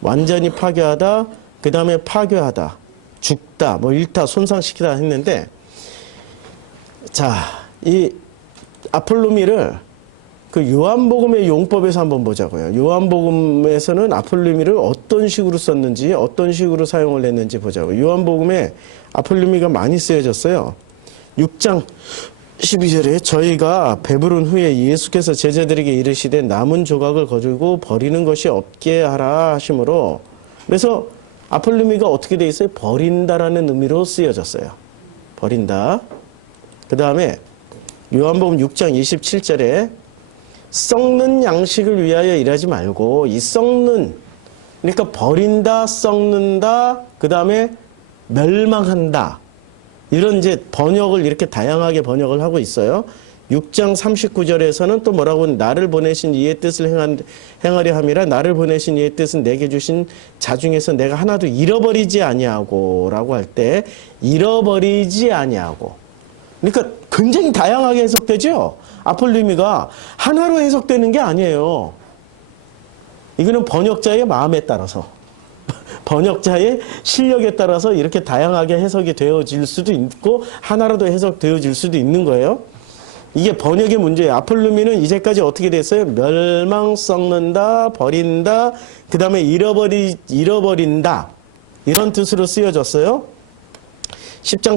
완전히 파괴하다, 그 다음에 파괴하다, 죽다, 뭐 잃다, 손상시키다 했는데, 자, 이 아폴루미를 그 요한복음의 용법에서 한번 보자고요. 요한복음에서는 아폴루미를 어떤 식으로 썼는지, 어떤 식으로 사용을 했는지 보자고요. 요한복음에 아폴루미가 많이 쓰여졌어요. 6장 12절에 저희가 배부른 후에 예수께서 제자들에게 이르시되 남은 조각을 거두고 버리는 것이 없게 하라 하심으로, 그래서 아폴루미가 어떻게 돼 있어요? 버린다라는 의미로 쓰여졌어요. 버린다. 그 다음에 요한복음 6장 27절에 썩는 양식을 위하여 일하지 말고, 이 썩는, 그러니까 버린다, 썩는다, 그 다음에 멸망한다, 이런 이제 번역을 이렇게 다양하게 번역을 하고 있어요. 6장 39절에서는 또 뭐라고, 나를 보내신 이의 뜻을 행하려 함이라, 나를 보내신 이의 뜻은 내게 주신 자 중에서 내가 하나도 잃어버리지 아니하고 라고 할 때, 잃어버리지 아니하고, 그러니까 굉장히 다양하게 해석되죠. 아폴루미가 하나로 해석되는 게 아니에요. 이거는 번역자의 마음에 따라서, 번역자의 실력에 따라서 이렇게 다양하게 해석이 되어질 수도 있고, 하나로도 해석되어질 수도 있는 거예요. 이게 번역의 문제예요. 아폴루미는 이제까지 어떻게 됐어요? 멸망, 썩는다, 버린다, 그 다음에 잃어버린다, 이런 뜻으로 쓰여졌어요. 10장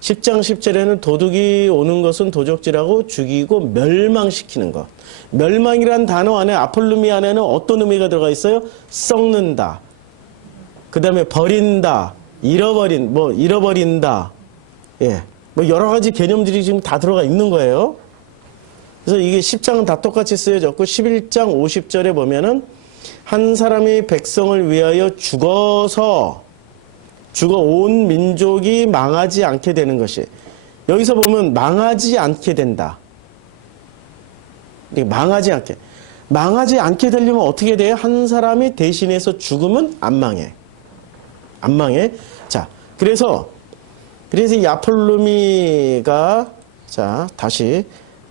10절에는 도둑이 오는 것은 도적질하고 죽이고 멸망시키는 것. 멸망이란 단어 안에, 아폴루미 안에는 어떤 의미가 들어가 있어요? 썩는다, 그 다음에 버린다, 잃어버린다. 예. 뭐 여러 가지 개념들이 지금 다 들어가 있는 거예요. 그래서 이게 10장은 다 똑같이 쓰여졌고, 11장 50절에 보면은 한 사람이 백성을 위하여 죽어 온 민족이 망하지 않게 되는 것이, 여기서 보면 망하지 않게 된다. 망하지 않게 되려면 어떻게 돼요? 한 사람이 대신해서 죽으면 안 망해. 자, 그래서 이 아폴루미가, 자, 다시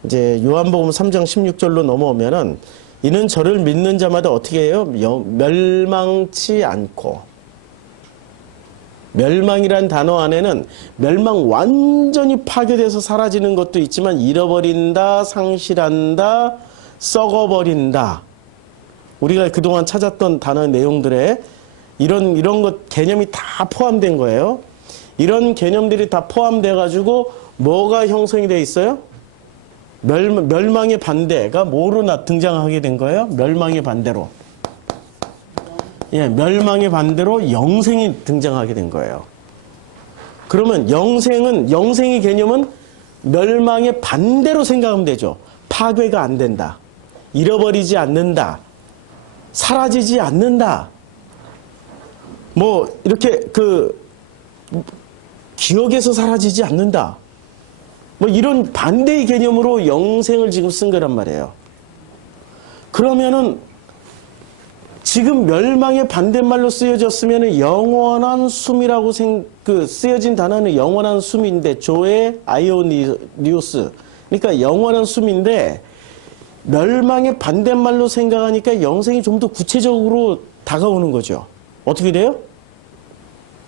이제 요한복음 3장 16절로 넘어오면은, 이는 저를 믿는 자마다 어떻게 해요? 멸망치 않고. 멸망이란 단어 안에는 멸망, 완전히 파괴돼서 사라지는 것도 있지만, 잃어버린다, 상실한다, 썩어버린다. 우리가 그동안 찾았던 단어 내용들에 이런 것 개념이 다 포함된 거예요. 이런 개념들이 다 포함돼 가지고 뭐가 형성이 돼 있어요? 멸망의 반대가 뭐로 등장하게 된 거예요? 멸망의 반대로. 예, 멸망의 반대로 영생이 등장하게 된 거예요. 그러면 영생의 개념은 멸망의 반대로 생각하면 되죠. 파괴가 안 된다, 잃어버리지 않는다, 사라지지 않는다, 뭐 이렇게 기억에서 사라지지 않는다, 뭐 이런 반대의 개념으로 영생을 지금 쓴 거란 말이에요. 그러면은 지금 멸망의 반대말로 쓰여졌으면 영원한 숨이라고 쓰여진 단어는 영원한 숨인데, 조에 아이오니우스, 그러니까 영원한 숨인데, 멸망의 반대말로 생각하니까 영생이 좀 더 구체적으로 다가오는 거죠. 어떻게 돼요?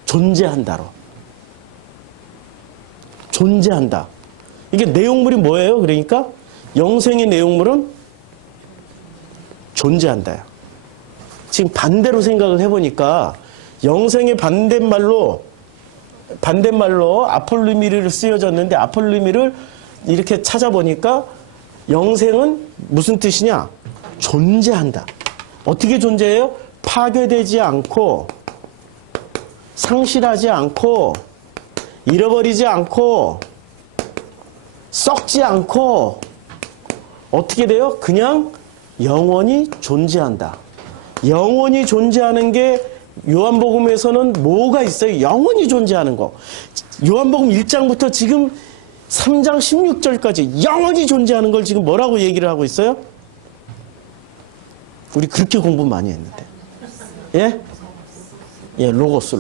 존재한다로. 존재한다. 이게 내용물이 뭐예요? 그러니까 영생의 내용물은 존재한다요. 지금 반대로 생각을 해보니까 영생의 반대말로 아폴루미를 쓰여졌는데, 아폴루미를 이렇게 찾아보니까 영생은 무슨 뜻이냐? 존재한다. 어떻게 존재해요? 파괴되지 않고, 상실하지 않고, 잃어버리지 않고, 썩지 않고, 어떻게 돼요? 그냥 영원히 존재한다. 영원히 존재하는 게 요한복음에서는 뭐가 있어요? 영원히 존재하는 거. 요한복음 1장부터 지금 3장 16절까지 영원히 존재하는 걸 지금 뭐라고 얘기를 하고 있어요? 우리 그렇게 공부 많이 했는데. 예? 예, 로고스.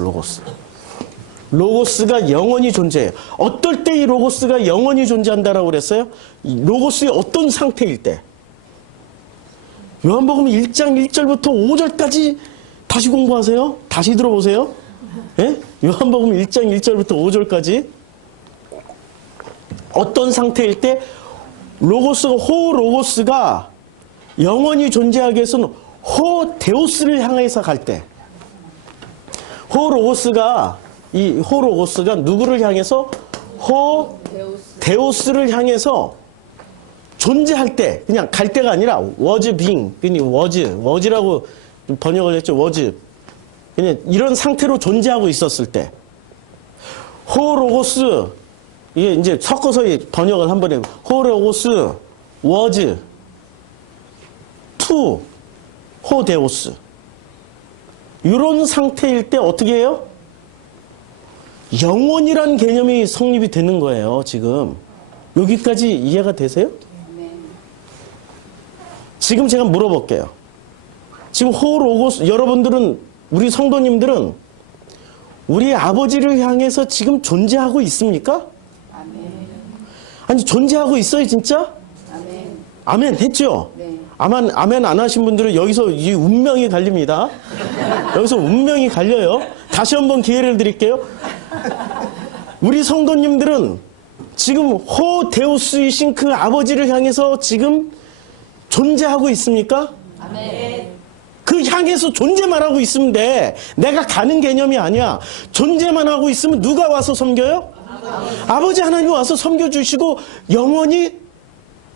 로고스가 영원히 존재해요. 어떨 때 이 로고스가 영원히 존재한다라고 그랬어요? 이 로고스의 어떤 상태일 때? 요한복음 1장 1절부터 5절까지 다시 공부하세요. 다시 들어보세요. 예? 요한복음 1장 1절부터 5절까지 어떤 상태일 때 로고스가 영원히 존재하기 위해서는 호데우스를 향해서 갈 때, 호로고스가 누구를 향해서? 호데우스를 향해서 존재할 때, 그냥 갈 때가 아니라 was being, 그냥 was라고 번역을 했죠. was. 그냥 이런 상태로 존재하고 있었을 때, 호로고스, 이게 이제 섞어서 번역을 한번 해요. 호로고스 was to 호데우스. 이런 상태일 때 어떻게 해요? 영원이란 개념이 성립이 되는 거예요, 지금. 여기까지 이해가 되세요? 지금 제가 물어볼게요. 지금 호로고스, 여러분들은, 우리 성도님들은 우리 아버지를 향해서 지금 존재하고 있습니까? 아니, 존재하고 있어요, 진짜? 아멘 했죠? 네. 아멘 안 하신 분들은 여기서 이 운명이 갈립니다. 여기서 운명이 갈려요. 다시 한번 기회를 드릴게요. 우리 성도님들은 지금 호데우스이신 그 아버지를 향해서 지금 존재하고 있습니까? 아멘. 그 향해서 존재만 하고 있으면 돼. 내가 가는 개념이 아니야. 존재만 하고 있으면 누가 와서 섬겨요? 아버지 하나님 와서 섬겨주시고 영원히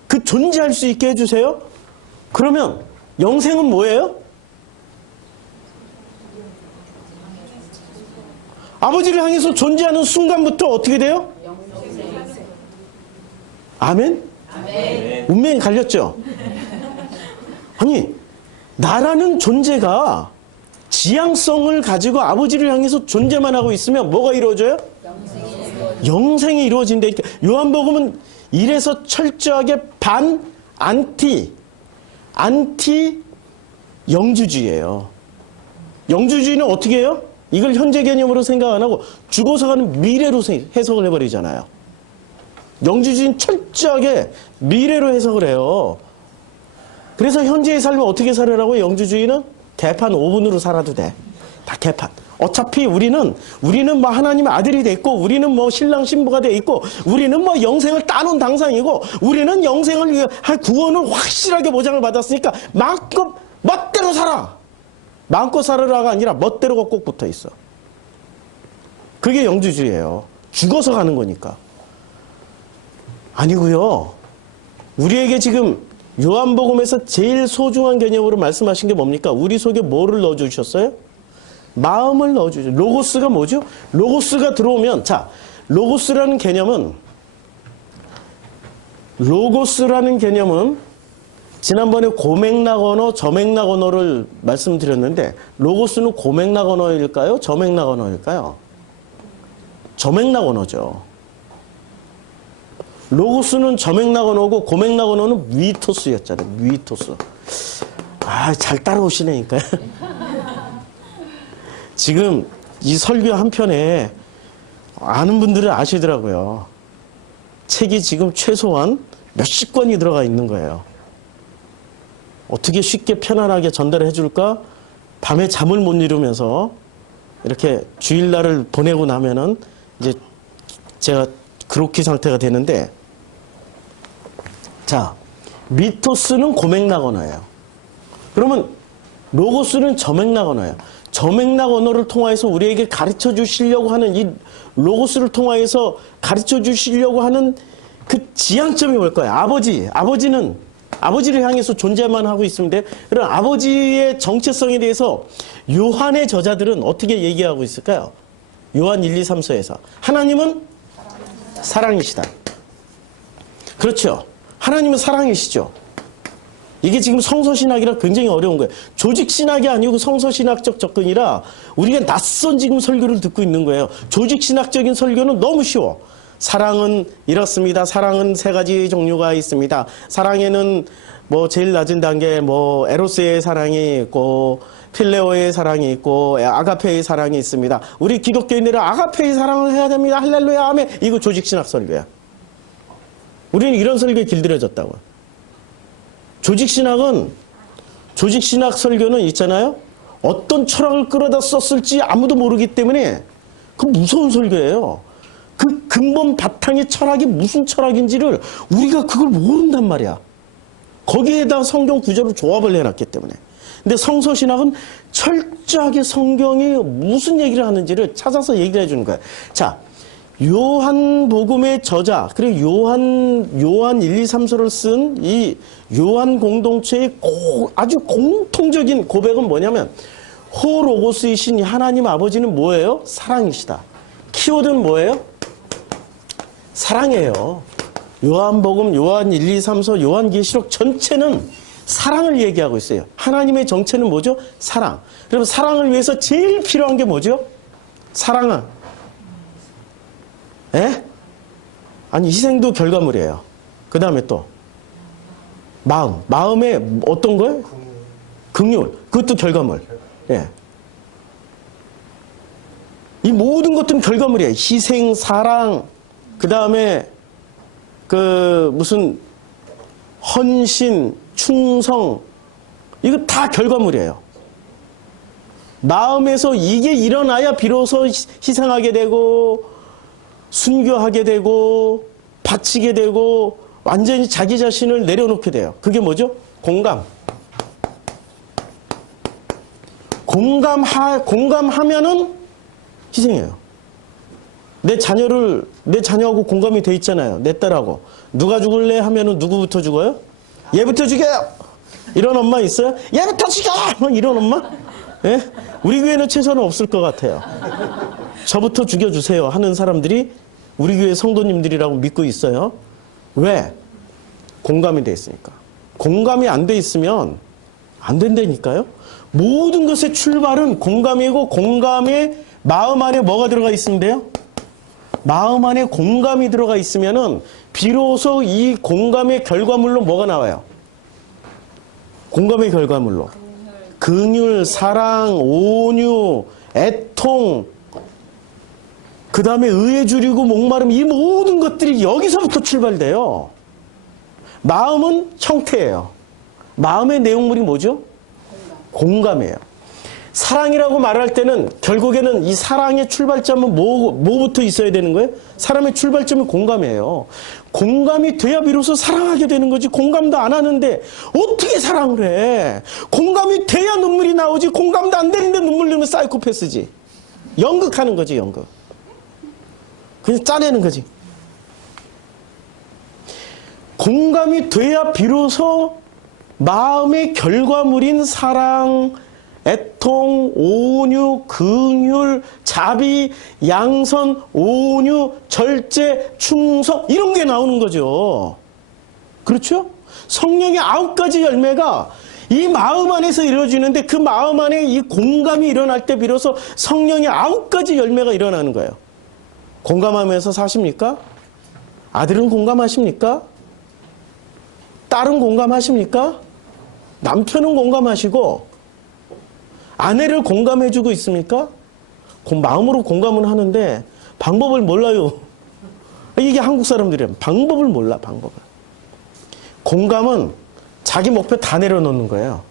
그 존재할 수 있게 해주세요. 그러면 영생은 뭐예요? 아버지를 향해서 존재하는 순간부터 어떻게 돼요? 아멘? 운명이 갈렸죠? 아니, 나라는 존재가 지향성을 가지고 아버지를 향해서 존재만 하고 있으면 뭐가 이루어져요? 영생이 이루어진다. 요한복음은 이래서 철저하게 안티 영주주의예요. 영주주의는 어떻게 해요? 이걸 현재 개념으로 생각 안 하고 죽어서 가는 미래로 해석을 해버리잖아요. 영주주의는 철저하게 미래로 해석을 해요. 그래서 현재의 삶을 어떻게 살으라고? 영주주의는 개판 5분으로 살아도 돼. 다 개판. 어차피 우리는 뭐 하나님의 아들이 돼 있고, 우리는 뭐 신랑 신부가 돼 있고, 우리는 뭐 영생을 따놓은 당상이고, 우리는 영생을 구원을 확실하게 보장을 받았으니까 마음껏 멋대로 살아. 마음껏 살으라가 아니라 멋대로가 꼭 붙어 있어. 그게 영주주의예요. 죽어서 가는 거니까. 아니고요. 우리에게 지금 요한복음에서 제일 소중한 개념으로 말씀하신 게 뭡니까? 우리 속에 뭐를 넣어주셨어요? 마음을 넣어주죠. 로고스가 뭐죠? 로고스가 들어오면, 자, 로고스라는 개념은 지난번에 고맥락 언어, 저맥락 언어를 말씀드렸는데, 로고스는 고맥락 언어일까요? 저맥락 언어일까요? 저맥락 언어죠. 로고스는 저맥락 언어고 고맥락 언어는 위토스였잖아요. 위토스. 아, 잘 따라오시네니까요. 지금 이 설교 한 편에 아는 분들은 아시더라고요. 책이 지금 최소한 몇십 권이 들어가 있는 거예요. 어떻게 쉽게 편안하게 전달해 줄까? 밤에 잠을 못 이루면서 이렇게 주일날을 보내고 나면은 이제 제가 그로키 상태가 되는데, 자, 미토스는 고맥락 언어예요. 그러면 로고스는 저맥락 언어예요. 저맥락 언어를 통해서 우리에게 가르쳐 주시려고 하는, 이 로고스를 통해서 가르쳐 주시려고 하는 그 지향점이 뭘까요? 아버지를 향해서 존재만 하고 있으면 돼. 그럼 아버지의 정체성에 대해서 요한의 저자들은 어떻게 얘기하고 있을까요? 요한 1, 2, 3서에서 하나님은 사랑이시다. 그렇죠. 하나님은 사랑이시죠. 이게 지금 성서신학이라 굉장히 어려운 거예요. 조직신학이 아니고 성서신학적 접근이라 우리가 낯선 지금 설교를 듣고 있는 거예요. 조직신학적인 설교는 너무 쉬워. 사랑은 이렇습니다. 사랑은 세 가지 종류가 있습니다. 사랑에는 뭐 제일 낮은 단계 뭐 에로스의 사랑이 있고 필레오의 사랑이 있고 아가페의 사랑이 있습니다. 우리 기독교인들은 아가페의 사랑을 해야 됩니다. 할렐루야 아멘. 이거 조직신학 설교야. 우리는 이런 설교에 길들여졌다고. 조직신학 설교는 있잖아요. 어떤 철학을 끌어다 썼을지 아무도 모르기 때문에 그 무서운 설교예요. 그 근본 바탕의 철학이 무슨 철학인지를 우리가 그걸 모른단 말이야. 거기에다 성경 구절을 조합을 해놨기 때문에. 근데 성서신학은 철저하게 성경이 무슨 얘기를 하는지를 찾아서 얘기를 해주는 거예요. 자, 요한복음의 저자, 그리고 요한 1, 2, 3서를 쓴 이 요한 공동체의 아주 공통적인 고백은 뭐냐면, 호로고스이신 하나님 아버지는 뭐예요? 사랑이시다. 키워드는 뭐예요? 사랑이에요. 요한복음, 요한 1, 2, 3서, 요한계시록 전체는 사랑을 얘기하고 있어요. 하나님의 정체는 뭐죠? 사랑. 그럼 사랑을 위해서 제일 필요한 게 뭐죠? 사랑은. 예? 아니, 희생도 결과물이에요. 그 다음에 또 마음. 마음에 어떤 거예요? 긍휼. 그것도 결과물. 예. 이 모든 것들은 결과물이에요. 희생, 사랑, 그 다음에 무슨 헌신, 충성, 이거 다 결과물이에요. 마음에서 이게 일어나야 비로소 희생하게 되고 순교하게 되고 바치게 되고 완전히 자기 자신을 내려놓게 돼요. 그게 뭐죠? 공감. 공감하면은 희생해요. 내 자녀하고 공감이 돼 있잖아요. 내 딸하고. 누가 죽을래 하면은 누구부터 죽어요? 얘부터 죽여요! 이런 엄마 있어요? 얘부터 죽여! 이런 엄마? 예? 우리 교회는 최소한 없을 것 같아요. 저부터 죽여주세요 하는 사람들이 우리 교회 성도님들이라고 믿고 있어요. 왜? 공감이 돼 있으니까. 공감이 안 돼 있으면 안 된다니까요. 모든 것의 출발은 공감이고, 공감에 마음 안에 뭐가 들어가 있으면 돼요? 마음 안에 공감이 들어가 있으면은 비로소 이 공감의 결과물로 뭐가 나와요? 공감의 결과물로 긍휼, 사랑, 온유, 애통, 그 다음에 의에 줄이고 목마름, 이 모든 것들이 여기서부터 출발돼요. 마음은 형태예요. 마음의 내용물이 뭐죠? 공감이에요. 사랑이라고 말할 때는 결국에는 이 사랑의 출발점은 뭐부터 있어야 되는 거예요? 사람의 출발점은 공감이에요. 공감이 돼야 비로소 사랑하게 되는 거지. 공감도 안 하는데 어떻게 사랑을 해? 공감이 돼야 눈물이 나오지. 공감도 안 되는데 눈물 넣으면 사이코패스지. 연극하는 거지, 연극. 그냥 짜내는 거지. 공감이 돼야 비로소 마음의 결과물인 사랑, 애통, 온유, 긍휼, 자비, 양선, 온유, 절제, 충성, 이런 게 나오는 거죠. 그렇죠? 성령의 9가지 열매가 이 마음 안에서 이루어지는데, 그 마음 안에 이 공감이 일어날 때 비로소 성령의 9가지 열매가 일어나는 거예요. 공감하면서 사십니까? 아들은 공감하십니까? 딸은 공감하십니까? 남편은 공감하시고 아내를 공감해주고 있습니까? 마음으로 공감은 하는데 방법을 몰라요. 이게 한국 사람들이에요. 방법을 몰라, 방법을. 공감은 자기 목표 다 내려놓는 거예요.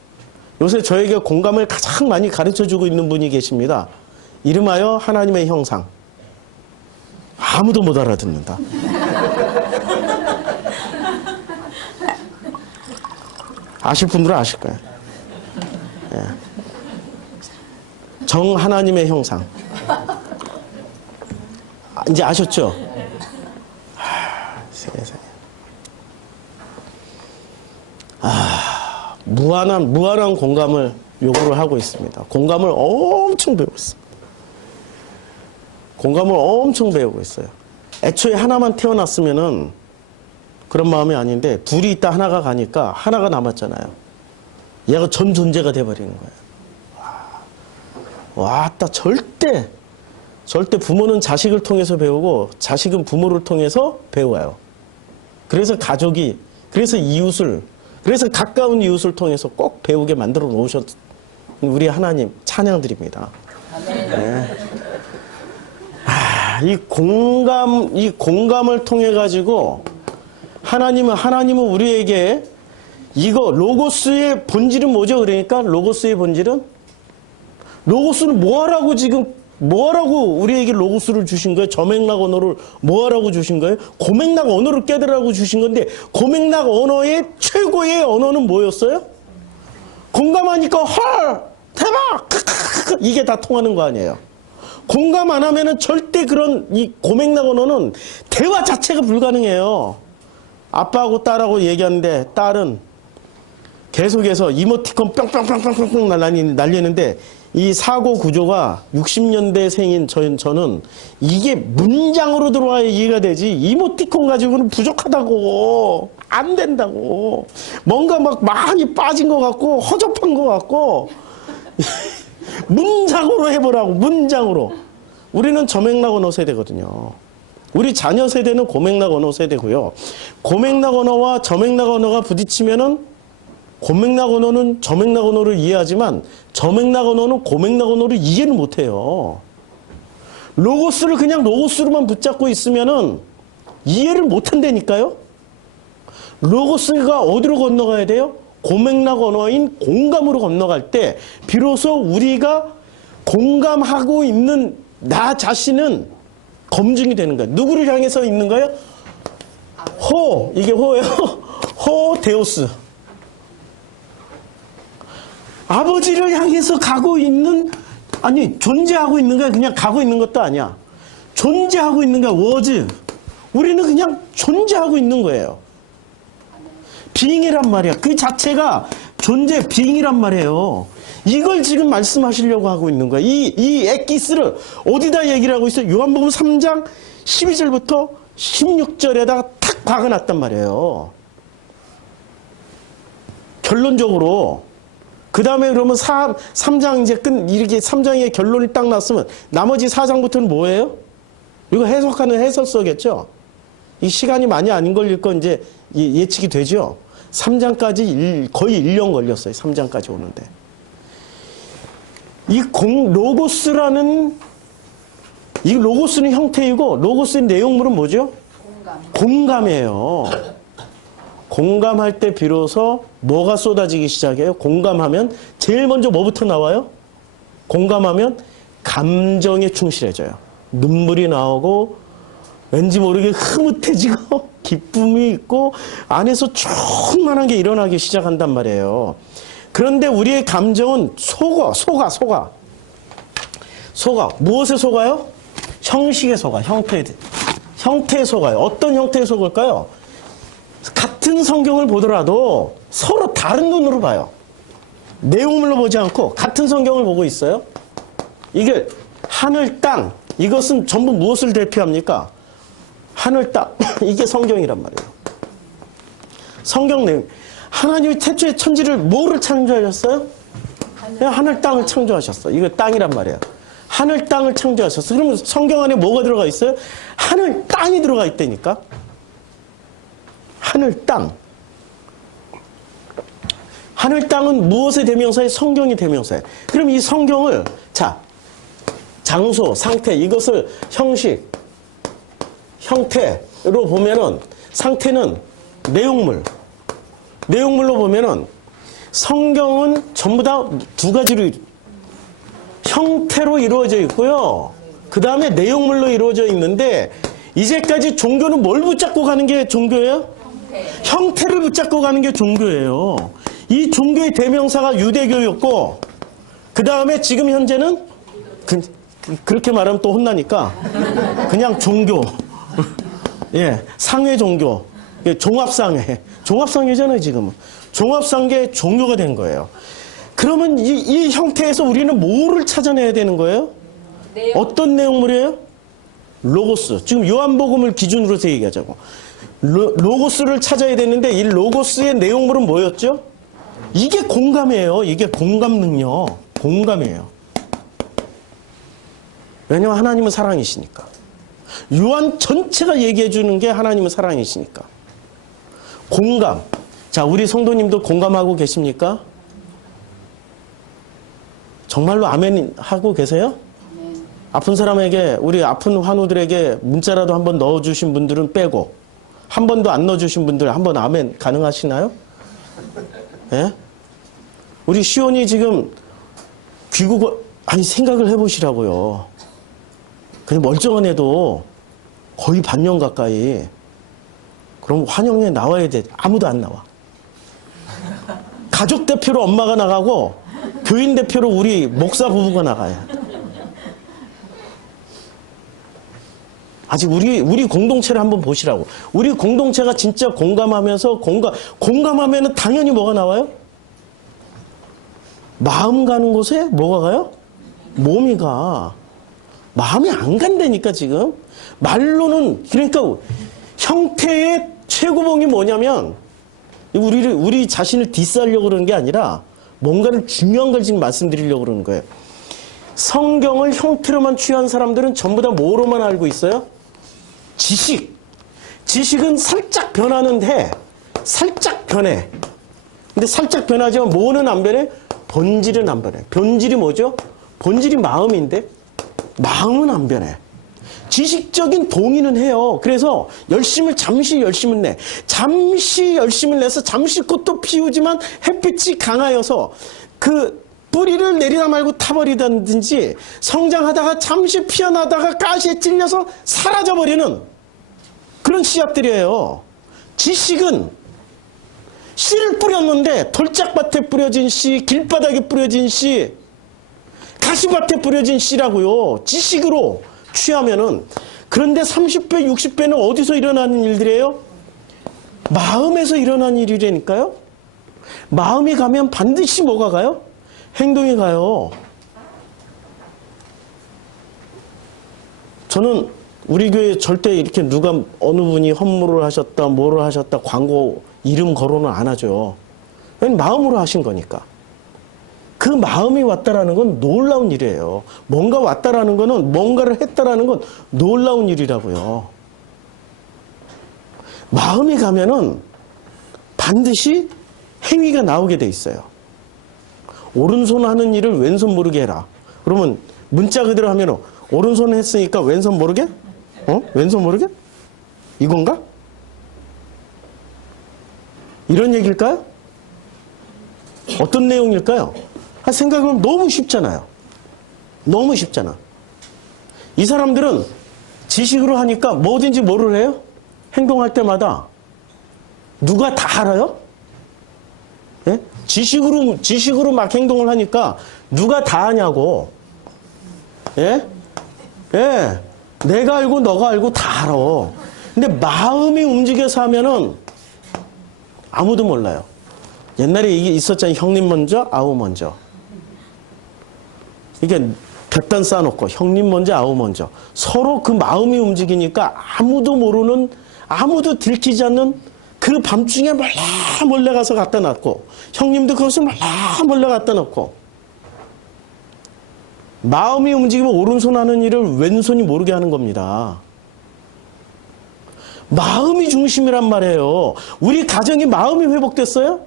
요새 저에게 공감을 가장 많이 가르쳐주고 있는 분이 계십니다. 이름하여 하나님의 형상. 아무도 못 알아듣는다. 아실 분들은 아실 거예요. 예. 정 하나님의 형상. 이제 아셨죠? 세상에. 무한한 공감을 요구를 하고 있습니다. 공감을 엄청 배우고 있습니다. 공감을 엄청 배우고 있어요. 애초에 하나만 태어났으면은 그런 마음이 아닌데, 둘이 있다 하나가 가니까 하나가 남았잖아요. 얘가 전 존재가 돼버리는 거예요. 왔다, 절대 절대 부모는 자식을 통해서 배우고 자식은 부모를 통해서 배워요. 그래서 가족이, 그래서 이웃을, 그래서 가까운 이웃을 통해서 꼭 배우게 만들어 놓으셨 우리 하나님 찬양드립니다. 네. 이 공감을 통해 가지고 하나님은 우리에게 이거 로고스의 본질은 뭐죠? 그러니까 로고스의 본질은 로고스는 뭐하라고 우리에게 로고스를 주신 거예요? 저맥락 언어를 뭐하라고 주신 거예요? 고맥락 언어를 깨달으라고 주신 건데 고맥락 언어의 최고의 언어는 뭐였어요? 공감하니까 헐 대박 이게 다 통하는 거 아니에요? 공감 안 하면은 절대 그런 이 고맥락 언어는 대화 자체가 불가능해요. 아빠하고 딸하고 얘기하는데 딸은 계속해서 이모티콘 뿅뿅뿅뿅뿅 날리는데 이 사고 구조가 60년대 생인 저는 이게 문장으로 들어와야 이해가 되지 이모티콘 가지고는 부족하다고 안 된다고 뭔가 막 많이 빠진 것 같고 허접한 것 같고 문장으로 해보라고 문장으로. 우리는 저맥락 언어 세대거든요. 우리 자녀 세대는 고맥락 언어 세대고요. 고맥락 언어와 저맥락 언어가 부딪히면은 고맥락 언어는 저맥락 언어를 이해하지만 저맥락 언어는 고맥락 언어를 이해를 못해요. 로고스를 그냥 로고스로만 붙잡고 있으면은 이해를 못한다니까요. 로고스가 어디로 건너가야 돼요? 고맥락 언어인 공감으로 건너갈 때 비로소 우리가 공감하고 있는 나 자신은 검증이 되는 거예요. 누구를 향해서 있는 거예요? 이게 호예요. 데우스. 아버지를 향해서 가고 있는, 아니 존재하고 있는 거야. 그냥 가고 있는 것도 아니야. 존재하고 있는 거야. 워즈. 우리는 그냥 존재하고 있는 거예요. 빙이란 말이야. 그 자체가 존재 빙이란 말이에요. 이걸 지금 말씀하시려고 하고 있는 거야. 이 엑기스를 어디다 얘기를 하고 있어요? 요한복음 3장 12절부터 16절에다가 탁 박아놨단 말이에요. 결론적으로. 그 다음에 그러면 3장 이제 이렇게 3장의 결론이 딱 났으면 나머지 4장부터는 뭐예요? 이거 해석하는 해설서겠죠? 이 시간이 많이 안 걸릴 건 이제 예측이 되죠? 3장까지 거의 1년 걸렸어요. 3장까지 오는데. 이 로고스는 형태이고 로고스의 내용물은 뭐죠? 공감이에요. 공감할 때 비로소 뭐가 쏟아지기 시작해요? 공감하면 제일 먼저 뭐부터 나와요? 공감하면 감정에 충실해져요. 눈물이 나오고 왠지 모르게 흐뭇해지고 기쁨이 있고 안에서 충만한 게 일어나기 시작한단 말이에요. 그런데 우리의 감정은 속아. 무엇에 속아요? 형식에 속아. 형태에 속아요. 어떤 형태에 속을까요? 같은 성경을 보더라도 서로 다른 눈으로 봐요. 내용물로 보지 않고 같은 성경을 보고 있어요. 이게 하늘, 땅. 이것은 전부 무엇을 대표합니까? 하늘, 땅. 이게 성경이란 말이에요. 성경 내용. 하나님이 태초에 천지를 뭐를 창조하셨어요? 그냥 하늘, 땅을 창조하셨어. 이거 땅이란 말이에요. 하늘, 땅을 창조하셨어. 그러면 성경 안에 뭐가 들어가 있어요? 하늘, 땅이 들어가 있다니까. 하늘, 땅. 하늘, 땅은 무엇의 대명사예요? 성경이 대명사예요. 그럼 이 성경을 장소, 상태, 이것을 형식, 형태로 보면은 상태는 내용물로 보면은 성경은 전부 다 두 가지로 형태로 이루어져 있고요. 그 다음에 내용물로 이루어져 있는데 이제까지 종교는 뭘 붙잡고 가는 게 종교예요? 형태를 붙잡고 가는 게 종교예요. 이 종교의 대명사가 유대교였고 그 다음에 지금 현재는 그렇게 말하면 또 혼나니까 그냥 종교. 예, 상회 종교. 예, 종합상회잖아요, 지금은. 종합상계 종교가 된 거예요. 그러면 이 형태에서 우리는 뭐를 찾아내야 되는 거예요? 어떤 내용물이에요? 로고스. 지금 요한복음을 기준으로 해서 얘기하자고. 로고스를 찾아야 되는데 이 로고스의 내용물은 뭐였죠? 이게 공감이에요. 이게 공감 능력. 공감이에요. 왜냐하면 하나님은 사랑이시니까. 요한 전체가 얘기해 주는 게 하나님은 사랑이시니까. 공감. 자, 우리 성도님도 공감하고 계십니까? 정말로 아멘 하고 계세요? 아픈 사람에게, 우리 아픈 환우들에게 문자라도 한번 넣어주신 분들은 빼고, 한 번도 안 넣어주신 분들 한번 아멘 가능하시나요? 예? 우리 시온이 지금 귀국을, 아니, 생각을 해보시라고요. 그냥 멀쩡한 애도 거의 반년 가까이. 그럼 환영회 나와야 돼. 아무도 안 나와. 가족 대표로 엄마가 나가고, 교인 대표로 우리 목사 부부가 나가요. 아직 우리 공동체를 한번 보시라고. 우리 공동체가 진짜 공감하면서 공감하면은 당연히 뭐가 나와요? 마음 가는 곳에 뭐가 가요? 몸이 가. 마음이 안 간다니까 지금. 말로는, 그러니까 형태의 최고봉이 뭐냐면 우리 자신을 디스하려고 그러는 게 아니라 뭔가를 중요한 걸 지금 말씀드리려고 그러는 거예요. 성경을 형태로만 취한 사람들은 전부 다 뭐로만 알고 있어요? 지식. 지식은 살짝 변하는데, 살짝 변해. 근데 살짝 변하지만 뭐는 안 변해? 본질은 안 변해. 본질이 뭐죠? 본질이 마음인데, 마음은 안 변해. 지식적인 동의는 해요. 그래서 잠시 열심을 내. 잠시 열심을 내서 잠시 꽃도 피우지만 햇빛이 강하여서 그 뿌리를 내리다 말고 타버리든지 성장하다가 잠시 피어나다가 가시에 찔려서 사라져버리는 그런 씨앗들이에요. 지식은 씨를 뿌렸는데 돌짝밭에 뿌려진 씨, 길바닥에 뿌려진 씨, 가시밭에 뿌려진 씨라고요. 지식으로 취하면은. 그런데 30배, 60배는 어디서 일어나는 일들이에요? 마음에서 일어나는 일이라니까요. 마음이 가면 반드시 뭐가 가요? 행동이 가요. 저는 우리 교회 절대 이렇게 누가 어느 분이 헌물을 하셨다, 뭐를 하셨다, 광고 이름 거론을 안 하죠. 왜냐면 마음으로 하신 거니까. 그 마음이 왔다라는 건 놀라운 일이에요. 뭔가 왔다라는 거는, 뭔가를 했다라는 건 놀라운 일이라고요. 마음이 가면은 반드시 행위가 나오게 돼 있어요. 오른손 하는 일을 왼손 모르게 해라. 그러면 문자 그대로 하면 오른손 했으니까 왼손 모르게? 왼손 모르게? 이건가? 이런 얘기일까요? 어떤 내용일까요? 생각하면 너무 쉽잖아요. 너무 쉽잖아. 이 사람들은 지식으로 하니까 뭐든지 뭐를 해요? 행동할 때마다 누가 다 알아요? 예? 지식으로 막 행동을 하니까 누가 다 아냐고. 예? 예. 내가 알고 너가 알고 다 알아. 근데 마음이 움직여서 하면은 아무도 몰라요. 옛날에 이게 있었잖아요. 형님 먼저, 아우 먼저. 이게 볕단 쌓아놓고 형님 먼저, 아우 먼저. 서로 그 마음이 움직이니까 아무도 모르는, 아무도 들키지 않는 그 밤중에 몰래 가서 갖다 놨고, 형님도 그것을 몰래 갖다 놓고. 마음이 움직이면 오른손 하는 일을 왼손이 모르게 하는 겁니다. 마음이 중심이란 말이에요. 우리 가정이 마음이 회복됐어요?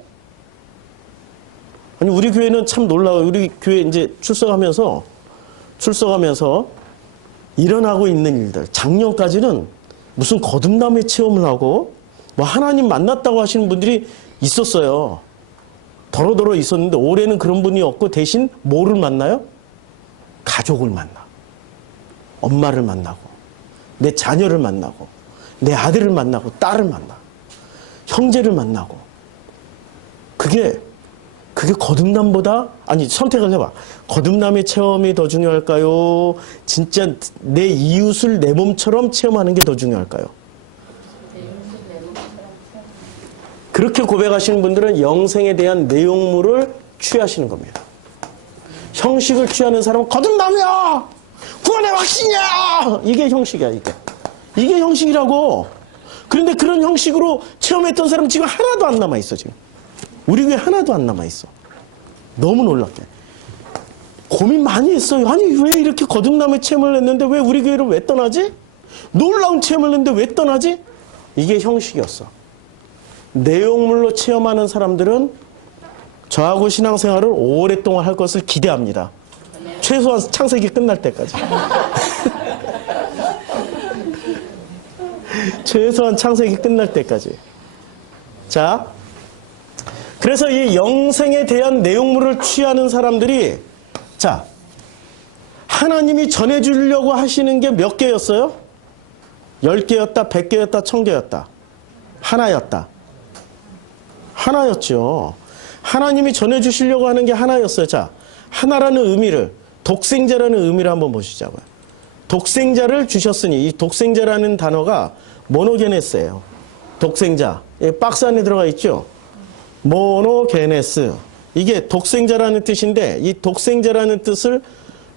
아니, 우리 교회는 참 놀라워요. 우리 교회 이제 출석하면서 일어나고 있는 일들. 작년까지는 무슨 거듭남의 체험을 하고, 뭐 하나님 만났다고 하시는 분들이 있었어요. 더러더러 있었는데, 올해는 그런 분이 없고, 대신 뭐를 만나요? 가족을 만나. 엄마를 만나고, 내 자녀를 만나고, 내 아들을 만나고, 딸을 만나. 형제를 만나고. 그게 거듭남보다, 아니, 선택을 해봐. 거듭남의 체험이 더 중요할까요? 진짜 내 이웃을 내 몸처럼 체험하는 게 더 중요할까요? 그렇게 고백하시는 분들은 영생에 대한 내용물을 취하시는 겁니다. 형식을 취하는 사람은 거듭남이야! 구원의 확신이야! 이게 형식이야, 이게. 이게 형식이라고. 그런데 그런 형식으로 체험했던 사람 지금 하나도 안 남아있어, 지금. 우리 교회 하나도 안 남아있어. 너무 놀랍게. 고민 많이 했어요. 아니 왜 이렇게 거듭남의 체험을 했는데 왜 우리 교회를 왜 떠나지? 놀라운 체험을 했는데 왜 떠나지? 이게 형식이었어. 내용물로 체험하는 사람들은 저하고 신앙생활을 오랫동안 할 것을 기대합니다. 최소한 창세기 끝날 때까지. 최소한 창세기 끝날 때까지. 자, 그래서 이 영생에 대한 내용물을 취하는 사람들이, 자, 하나님이 전해주려고 하시는 게 몇 개였어요? 10개였다, 100개였다, 1000개였다. 하나였다. 하나였죠. 하나님이 전해주시려고 하는 게 하나였어요. 자, 하나라는 의미를, 독생자라는 의미를 한번 보시자고요. 독생자를 주셨으니, 이 독생자라는 단어가 모노게네스예요. 독생자. 박스 안에 들어가 있죠? 모노게네스. 이게 독생자라는 뜻인데, 이 독생자라는 뜻을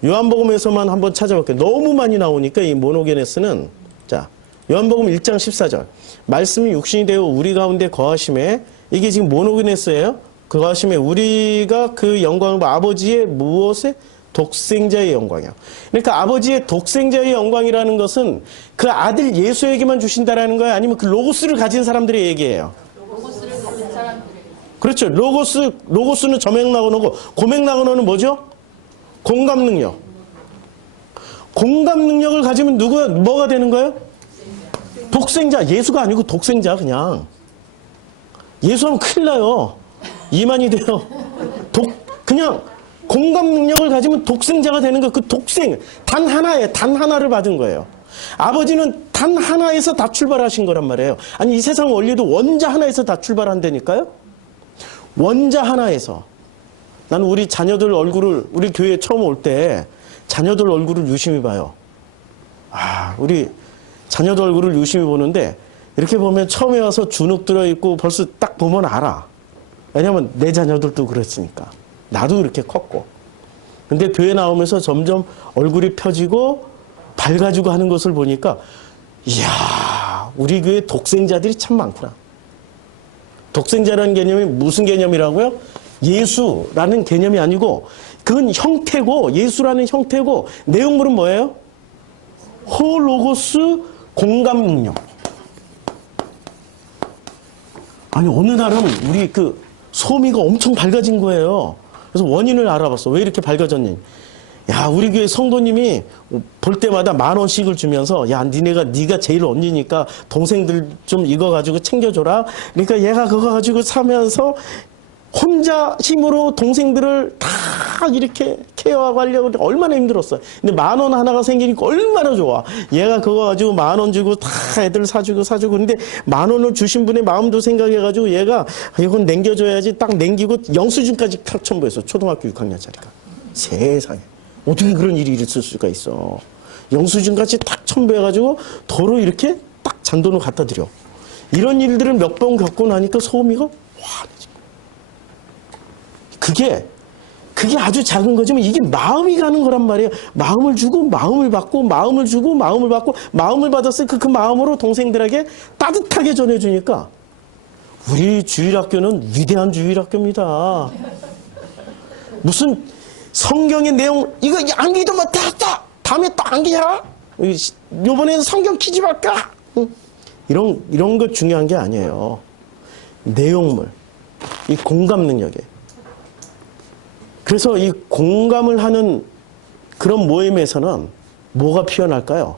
요한복음에서만 한번 찾아볼게요. 너무 많이 나오니까 이 모노게네스는, 자, 요한복음 1장 14절. 말씀이 육신이 되어 우리 가운데 거하심에, 이게 지금 모노게네스예요. 거하심에 우리가 그 영광을 아버지의 무엇에? 독생자의 영광이요. 그러니까 아버지의 독생자의 영광이라는 것은 그 아들 예수에게만 주신다라는 거예요? 아니면 그 로고스를 가진 사람들의 얘기예요? 로고스를 가진 사람들. 그렇죠. 로고스는 저맥락언어고, 고맥락언어는 뭐죠? 공감 능력. 공감 능력을 가지면 뭐가 되는 거예요? 독생자. 예수가 아니고 독생자, 그냥. 예수하면 큰일 나요. 이만이 돼요. 그냥 공감 능력을 가지면 독생자가 되는 거. 그 독생, 단 하나에, 단 하나를 받은 거예요. 아버지는 단 하나에서 다 출발하신 거란 말이에요. 아니, 이 세상 원리도 원자 하나에서 다 출발한다니까요? 원자 하나에서. 나는 우리 자녀들 얼굴을, 우리 교회에 처음 올 때 자녀들 얼굴을 유심히 봐요. 아, 우리 자녀들 얼굴을 유심히 보는데, 이렇게 보면 처음에 와서 주눅 들어있고 벌써 딱 보면 알아. 왜냐면 내 자녀들도 그랬으니까. 나도 이렇게 컸고. 근데 교회 나오면서 점점 얼굴이 펴지고 밝아지고 하는 것을 보니까, 이야, 우리 교회 독생자들이 참 많구나. 독생자라는 개념이 무슨 개념이라고요? 예수라는 개념이 아니고, 그건 형태고, 예수라는 형태고, 내용물은 뭐예요? 호로고스 공감 능력. 아니, 어느 날은 우리 소미가 엄청 밝아진 거예요. 그래서 원인을 알아봤어. 왜 이렇게 밝아졌니? 야, 우리 교회 성도님이 볼 때마다 10,000원씩을 주면서, 야, 네가 제일 언니니까 동생들 좀 이거 가지고 챙겨줘라. 그러니까 얘가 그거 가지고 사면서 혼자 힘으로 동생들을 다 이렇게 케어하고 하려고 하는데 얼마나 힘들었어요. 근데 10,000원 하나가 생기니까 얼마나 좋아. 얘가 그거 가지고 10,000원 주고 다 애들 사주고. 근데 10,000원을 주신 분의 마음도 생각해가지고 얘가 이건 남겨줘야지 딱 남기고 영수증까지 탁 첨부했어. 초등학교 6학년짜리가. 세상에. 어떻게 그런 일이 있을 수가 있어. 영수증까지 탁 첨부해가지고 도로 이렇게 딱 잔돈을 갖다 드려. 이런 일들을 몇 번 겪고 나니까 소미가 환해져. 그게 아주 작은 거지만 이게 마음이 가는 거란 말이에요. 마음을 주고 마음을 받고, 마음을 주고 마음을 받고, 마음을 받았을 그 마음으로 동생들에게 따뜻하게 전해주니까 우리 주일학교는 위대한 주일학교입니다. 무슨 성경의 내용, 이거 안 믿으면 다 다음에 또 안 기냐? 요번에는 성경 키지 말까? 이런 거 중요한 게 아니에요. 내용물, 이 공감 능력에. 그래서 이 공감을 하는 그런 모임에서는 뭐가 피어날까요?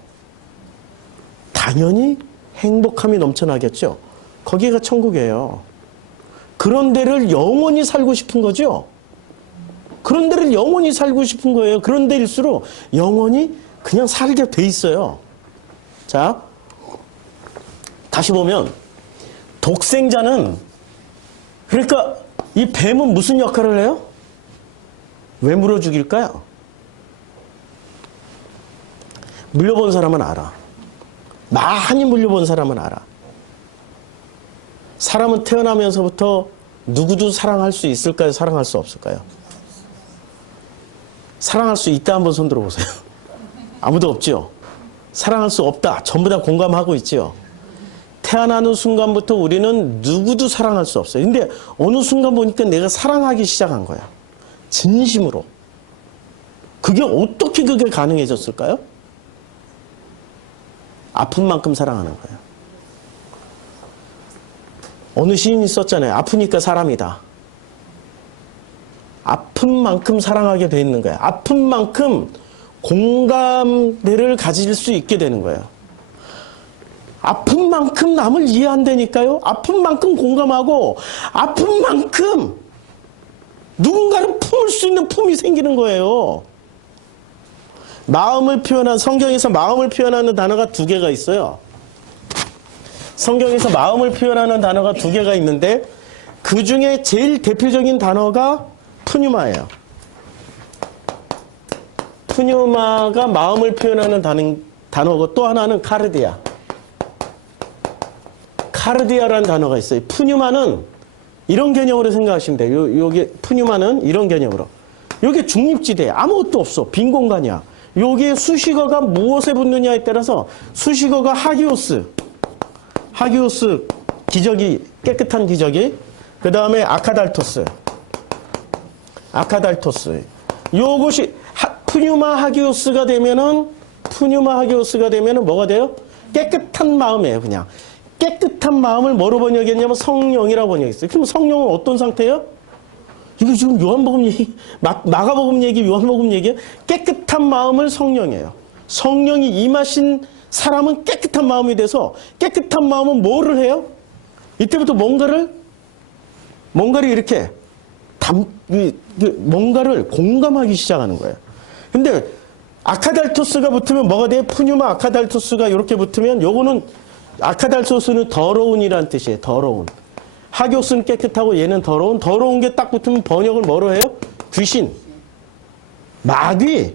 당연히 행복함이 넘쳐나겠죠. 거기가 천국이에요. 그런 데를 영원히 살고 싶은 거죠. 그런 데를 영원히 살고 싶은 거예요. 그런 데일수록 영원히 그냥 살게 돼 있어요. 자, 다시 보면 독생자는, 그러니까 이 뱀은 무슨 역할을 해요? 왜 물어 죽일까요? 물려본 사람은 알아. 많이 물려본 사람은 알아. 사람은 태어나면서부터 누구도 사랑할 수 있을까요? 사랑할 수 없을까요? 사랑할 수 있다 한번 손 들어보세요. 아무도 없죠? 사랑할 수 없다. 전부 다 공감하고 있죠? 태어나는 순간부터 우리는 누구도 사랑할 수 없어요. 근데 어느 순간 보니까 내가 사랑하기 시작한 거야. 진심으로. 그게 어떻게 그게 가능해졌을까요? 아픈 만큼 사랑하는 거예요. 어느 시인이 썼잖아요. 아프니까 사람이다. 아픈 만큼 사랑하게 돼 있는 거예요. 아픈 만큼 공감대를 가질 수 있게 되는 거예요. 아픈 만큼 남을 이해한다니까요. 아픈 만큼 공감하고 아픈 만큼 누군가를 품을 수 있는 품이 생기는 거예요. 마음을 표현한 성경에서 마음을 표현하는 단어가 두 개가 있어요. 성경에서 마음을 표현하는 단어가 두 개가 있는데 그 중에 제일 대표적인 단어가 푸뉴마예요. 푸뉴마가 마음을 표현하는 단어고 또 하나는 카르디아. 카르디아라는 단어가 있어요. 푸뉴마는 이런 개념으로 생각하시면 돼요. 요게 푸뉴마는 이런 개념으로. 요게 중립지대. 아무것도 없어. 빈 공간이야. 요게 수식어가 무엇에 붙느냐에 따라서 수식어가 하기오스. 하기오스 기저귀, 깨끗한 기저귀. 그 다음에 아카달토스. 아카달토스. 요것이 푸뉴마 하기오스가 되면은 뭐가 돼요? 깨끗한 마음이에요, 그냥. 깨끗한 마음을 뭐로 번역했냐면 성령이라고 번역했어요. 그럼 성령은 어떤 상태예요? 이거 지금 요한복음 얘기, 마가복음 얘기, 요한복음 얘기예요. 깨끗한 마음을 성령이에요. 성령이 임하신 사람은 깨끗한 마음이 돼서 깨끗한 마음은 뭐를 해요? 이때부터 뭔가를 이렇게 뭔가를 공감하기 시작하는 거예요. 근데 아카달토스가 붙으면 뭐가 돼요? 푸뉴마 아카달토스가 이렇게 붙으면 요거는 아카달토스는 더러운이라는 뜻이에요. 더러운. 하교스는 깨끗하고 얘는 더러운. 더러운 게 딱 붙으면 번역을 뭐로 해요? 귀신, 마귀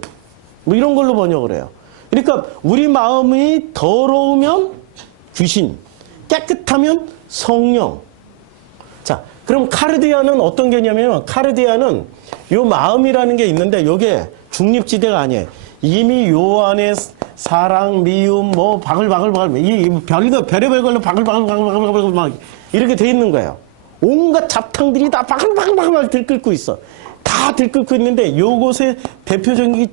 뭐 이런 걸로 번역을 해요. 그러니까 우리 마음이 더러우면 귀신, 깨끗하면 성령. 자, 그럼 카르디아는 어떤 개념이냐면 카르디아는 요 마음이라는 게 있는데 요게 중립지대가 아니에요. 이미 요 안에 사랑, 미움, 뭐 바글바글 이 별의별 걸로 바글바글 막 이렇게 돼 있는 거예요. 온갖 잡탕들이 다 바글바글 들끓고 있어. 다 들끓고 있는데 요것의 대표적인 게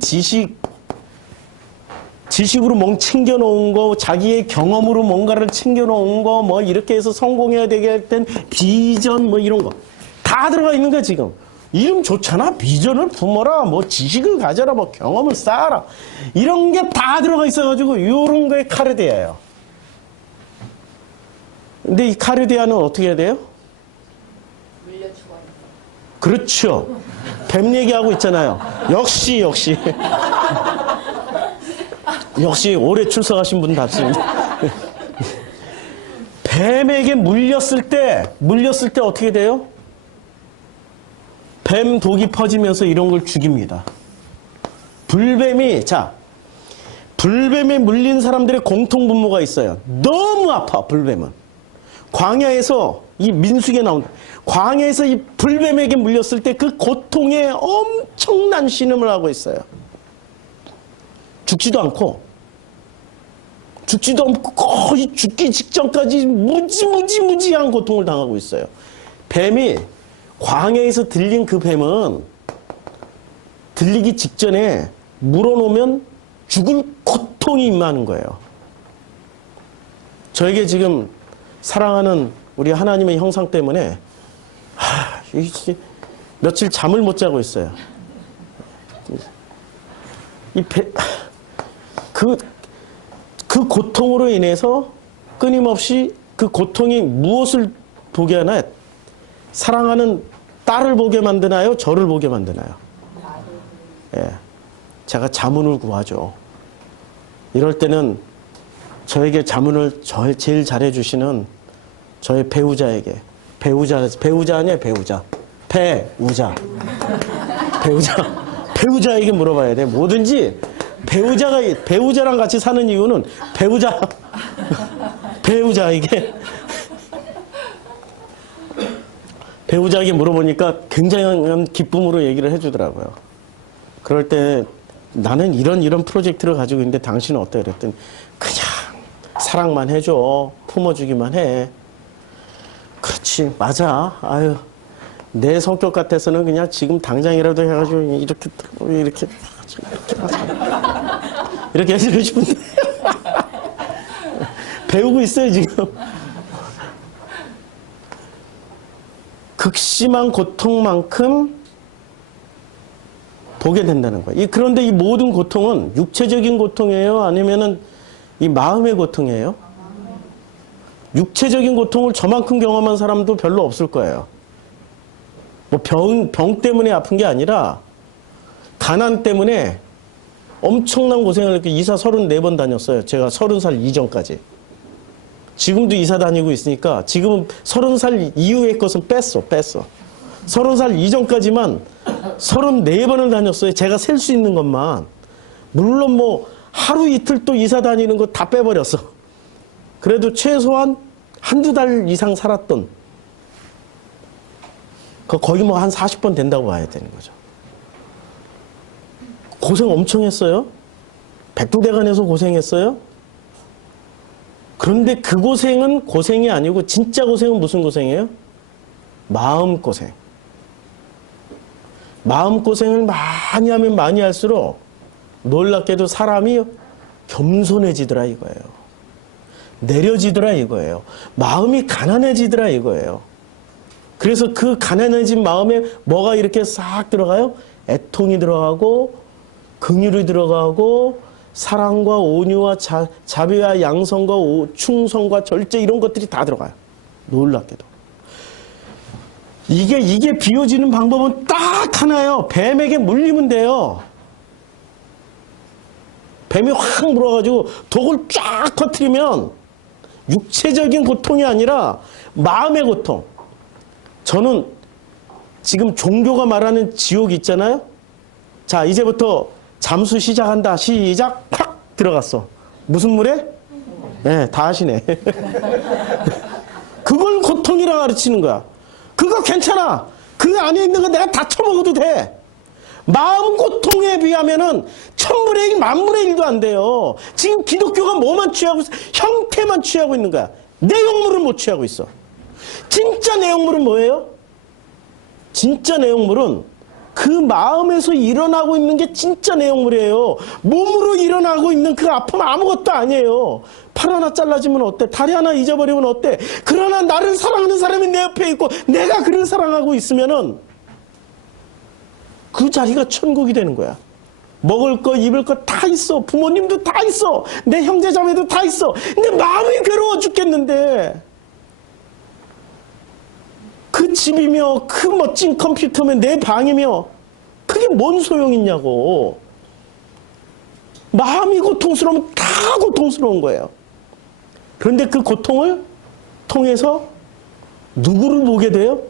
지식으로 뭔 챙겨놓은 거, 자기의 경험으로 뭔가를 챙겨놓은 거, 뭐 이렇게 해서 성공해야 되게 된 비전 뭐 이런 거 다 들어가 있는 거야 지금. 이름 좋잖아. 비전을 품어라. 뭐 지식을 가져라. 뭐 경험을 쌓아라. 이런 게 다 들어가 있어가지고 이런 거에 카르디아예요. 근데 이 카르디아는 어떻게 해야 돼요? 물려 죽어요. 그렇죠. 뱀 얘기하고 있잖아요. 역시 역시 올해 출석하신 분답습니다. 뱀에게 물렸을 때 어떻게 돼요? 뱀 독이 퍼지면서 이런 걸 죽입니다. 불뱀에 물린 사람들의 공통분모가 있어요. 너무 아파, 불뱀은. 광야에서 이 민수기에 나온 광야에서 이 불뱀에게 물렸을 때 그 고통에 엄청난 신음을 하고 있어요. 죽지도 않고 거의 죽기 직전까지 무지한 고통을 당하고 있어요. 뱀이 광야에서 들린 그 뱀은 들리기 직전에 물어놓으면 죽을 고통이 임하는 거예요. 저에게 지금 사랑하는 우리 하나님의 형상 때문에 며칠 잠을 못 자고 있어요. 그 고통으로 인해서 끊임없이 그 고통이 무엇을 보게 하나요? 사랑하는 딸을 보게 만드나요? 저를 보게 만드나요? 예. 제가 자문을 구하죠. 이럴 때는 저에게 자문을 제일 잘해주시는 저의 배우자에게 배우자에게 물어봐야 돼. 뭐든지 배우자랑 같이 사는 이유는 배우자에게 물어보니까 굉장한 기쁨으로 얘기를 해주더라고요. 그럴 때 나는 이런 프로젝트를 가지고 있는데 당신은 어때? 그랬더니 그냥 사랑만 해줘. 품어주기만 해. 그렇지, 맞아. 아유, 내 성격 같아서는 그냥 지금 당장이라도 해가지고 이렇게 이렇게 해주고 싶은데 배우고 있어요 지금. 극심한 고통만큼 보게 된다는 거예요. 그런데 이 모든 고통은 육체적인 고통이에요? 아니면은 이 마음의 고통이에요? 육체적인 고통을 저만큼 경험한 사람도 별로 없을 거예요. 뭐 병 때문에 아픈 게 아니라 가난 때문에 엄청난 고생을 했고 이사 34번 다녔어요. 제가 30살 이전까지. 지금도 이사 다니고 있으니까 지금은 30살 이후의 것은 뺐어. 30살 이전까지만 34번을 다녔어요. 제가 셀 수 있는 것만. 물론 뭐 하루 이틀 또 이사 다니는 거 다 빼버렸어. 그래도 최소한 한두 달 이상 살았던 거의 뭐 한 40번 된다고 봐야 되는 거죠. 고생 엄청 했어요. 백두대간에서 고생했어요. 그런데 그 고생은 고생이 아니고 진짜 고생은 무슨 고생이에요? 마음고생. 마음고생을 많이 하면 많이 할수록 놀랍게도 사람이 겸손해지더라 이거예요. 내려지더라 이거예요. 마음이 가난해지더라 이거예요. 그래서 그 가난해진 마음에 뭐가 이렇게 싹 들어가요? 애통이 들어가고 긍휼이 들어가고 사랑과 온유와 자비와 양성과 충성과 절제 이런 것들이 다 들어가요. 놀랍게도. 이게 비워지는 방법은 딱 하나예요. 뱀에게 물리면 돼요. 뱀이 확 물어가지고 독을 쫙 터뜨리면 육체적인 고통이 아니라 마음의 고통. 저는 지금 종교가 말하는 지옥 있잖아요. 자, 이제부터 잠수 시작한다. 시작. 팍 들어갔어. 무슨 물에? 네, 다 아시네. 그걸 고통이라 가르치는 거야. 그거 괜찮아. 그 안에 있는 거 내가 다 처먹어도 돼. 마음 고통에 비하면은 천분의 일, 만분의 일도 안 돼요. 지금 기독교가 뭐만 취하고 있어? 형태만 취하고 있는 거야. 내용물은 못 취하고 있어. 진짜 내용물은 뭐예요? 진짜 내용물은 그 마음에서 일어나고 있는 게 진짜 내용물이에요. 몸으로 일어나고 있는 그 아픔 아무것도 아니에요. 팔 하나 잘라지면 어때? 다리 하나 잊어버리면 어때? 그러나 나를 사랑하는 사람이 내 옆에 있고 내가 그를 사랑하고 있으면은 그 자리가 천국이 되는 거야. 먹을 거, 입을 거 다 있어. 부모님도 다 있어. 내 형제 자매도 다 있어. 근데 마음이 괴로워 죽겠는데 그 집이며 그 멋진 컴퓨터며 내 방이며 그게 뭔 소용 있냐고. 마음이 고통스러우면 다 고통스러운 거예요. 그런데 그 고통을 통해서 누구를 보게 돼요?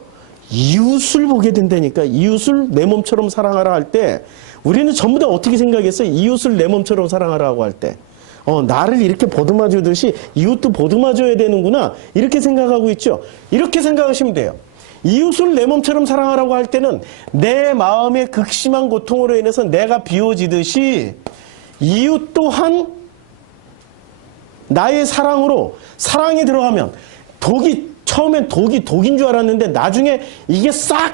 이웃을 보게 된다니까. 이웃을 내 몸처럼 사랑하라 할 때 우리는 전부 다 어떻게 생각했어요? 이웃을 내 몸처럼 사랑하라고 할 때. 나를 이렇게 보듬어 주듯이 이웃도 보듬어 줘야 되는구나. 이렇게 생각하고 있죠. 이렇게 생각하시면 돼요. 이웃을 내 몸처럼 사랑하라고 할 때는 내 마음의 극심한 고통으로 인해서 내가 비워지듯이 이웃 또한 나의 사랑으로 사랑이 들어가면 처음엔 독인 줄 알았는데 나중에 이게 싹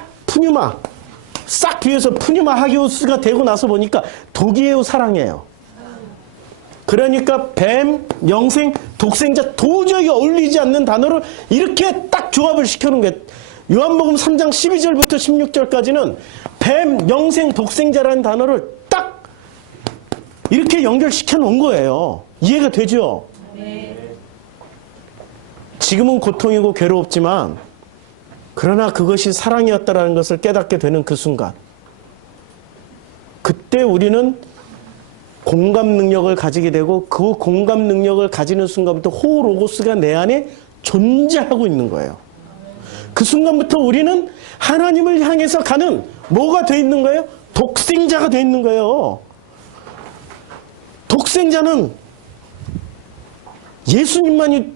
비어서 푸뉴마 하기오스가 되고 나서 보니까 독이에요, 사랑이에요. 그러니까 뱀, 영생, 독생자 도저히 어울리지 않는 단어를 이렇게 딱 조합을 시켜놓은 거예요. 요한복음 3장 12절부터 16절까지는 뱀, 영생, 독생자라는 단어를 딱 이렇게 연결시켜 놓은 거예요. 이해가 되죠? 네. 지금은 고통이고 괴롭지만 그러나 그것이 사랑이었다는 것을 깨닫게 되는 그 순간 그때 우리는 공감 능력을 가지게 되고 그 공감 능력을 가지는 순간부터 호로고스가 내 안에 존재하고 있는 거예요. 그 순간부터 우리는 하나님을 향해서 가는 뭐가 돼 있는 거예요? 독생자가 돼 있는 거예요. 독생자는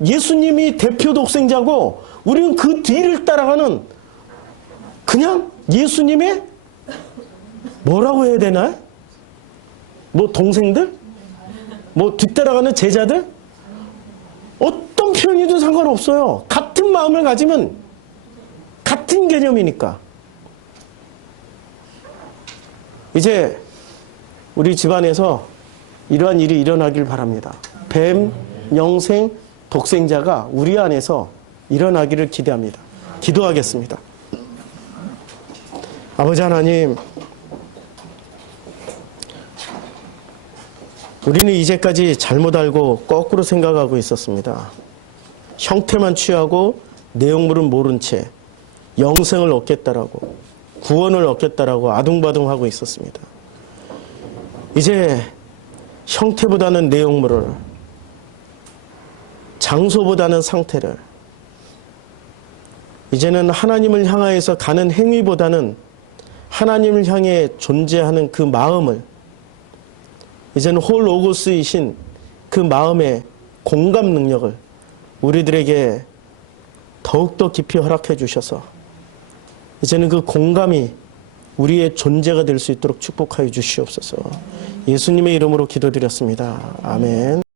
예수님이 대표 독생자고 우리는 그 뒤를 따라가는 그냥 예수님의 뭐라고 해야 되나? 뭐 동생들? 뭐 뒤따라가는 제자들? 어떤 표현이든 상관없어요. 같은 마음을 가지면 같은 개념이니까. 이제 우리 집안에서 이러한 일이 일어나길 바랍니다. 뱀, 영생, 독생자가 우리 안에서 일어나기를 기대합니다. 기도하겠습니다. 아버지 하나님, 우리는 이제까지 잘못 알고 거꾸로 생각하고 있었습니다. 형태만 취하고 내용물은 모른 채 영생을 얻겠다라고, 구원을 얻겠다라고 아둥바둥하고 있었습니다. 이제 형태보다는 내용물을, 장소보다는 상태를, 이제는 하나님을 향하여서 가는 행위보다는 하나님을 향해 존재하는 그 마음을, 이제는 홀로고스이신 그 마음의 공감 능력을 우리들에게 더욱더 깊이 허락해 주셔서 이제는 그 공감이 우리의 존재가 될 수 있도록 축복하여 주시옵소서. 예수님의 이름으로 기도드렸습니다. 아멘.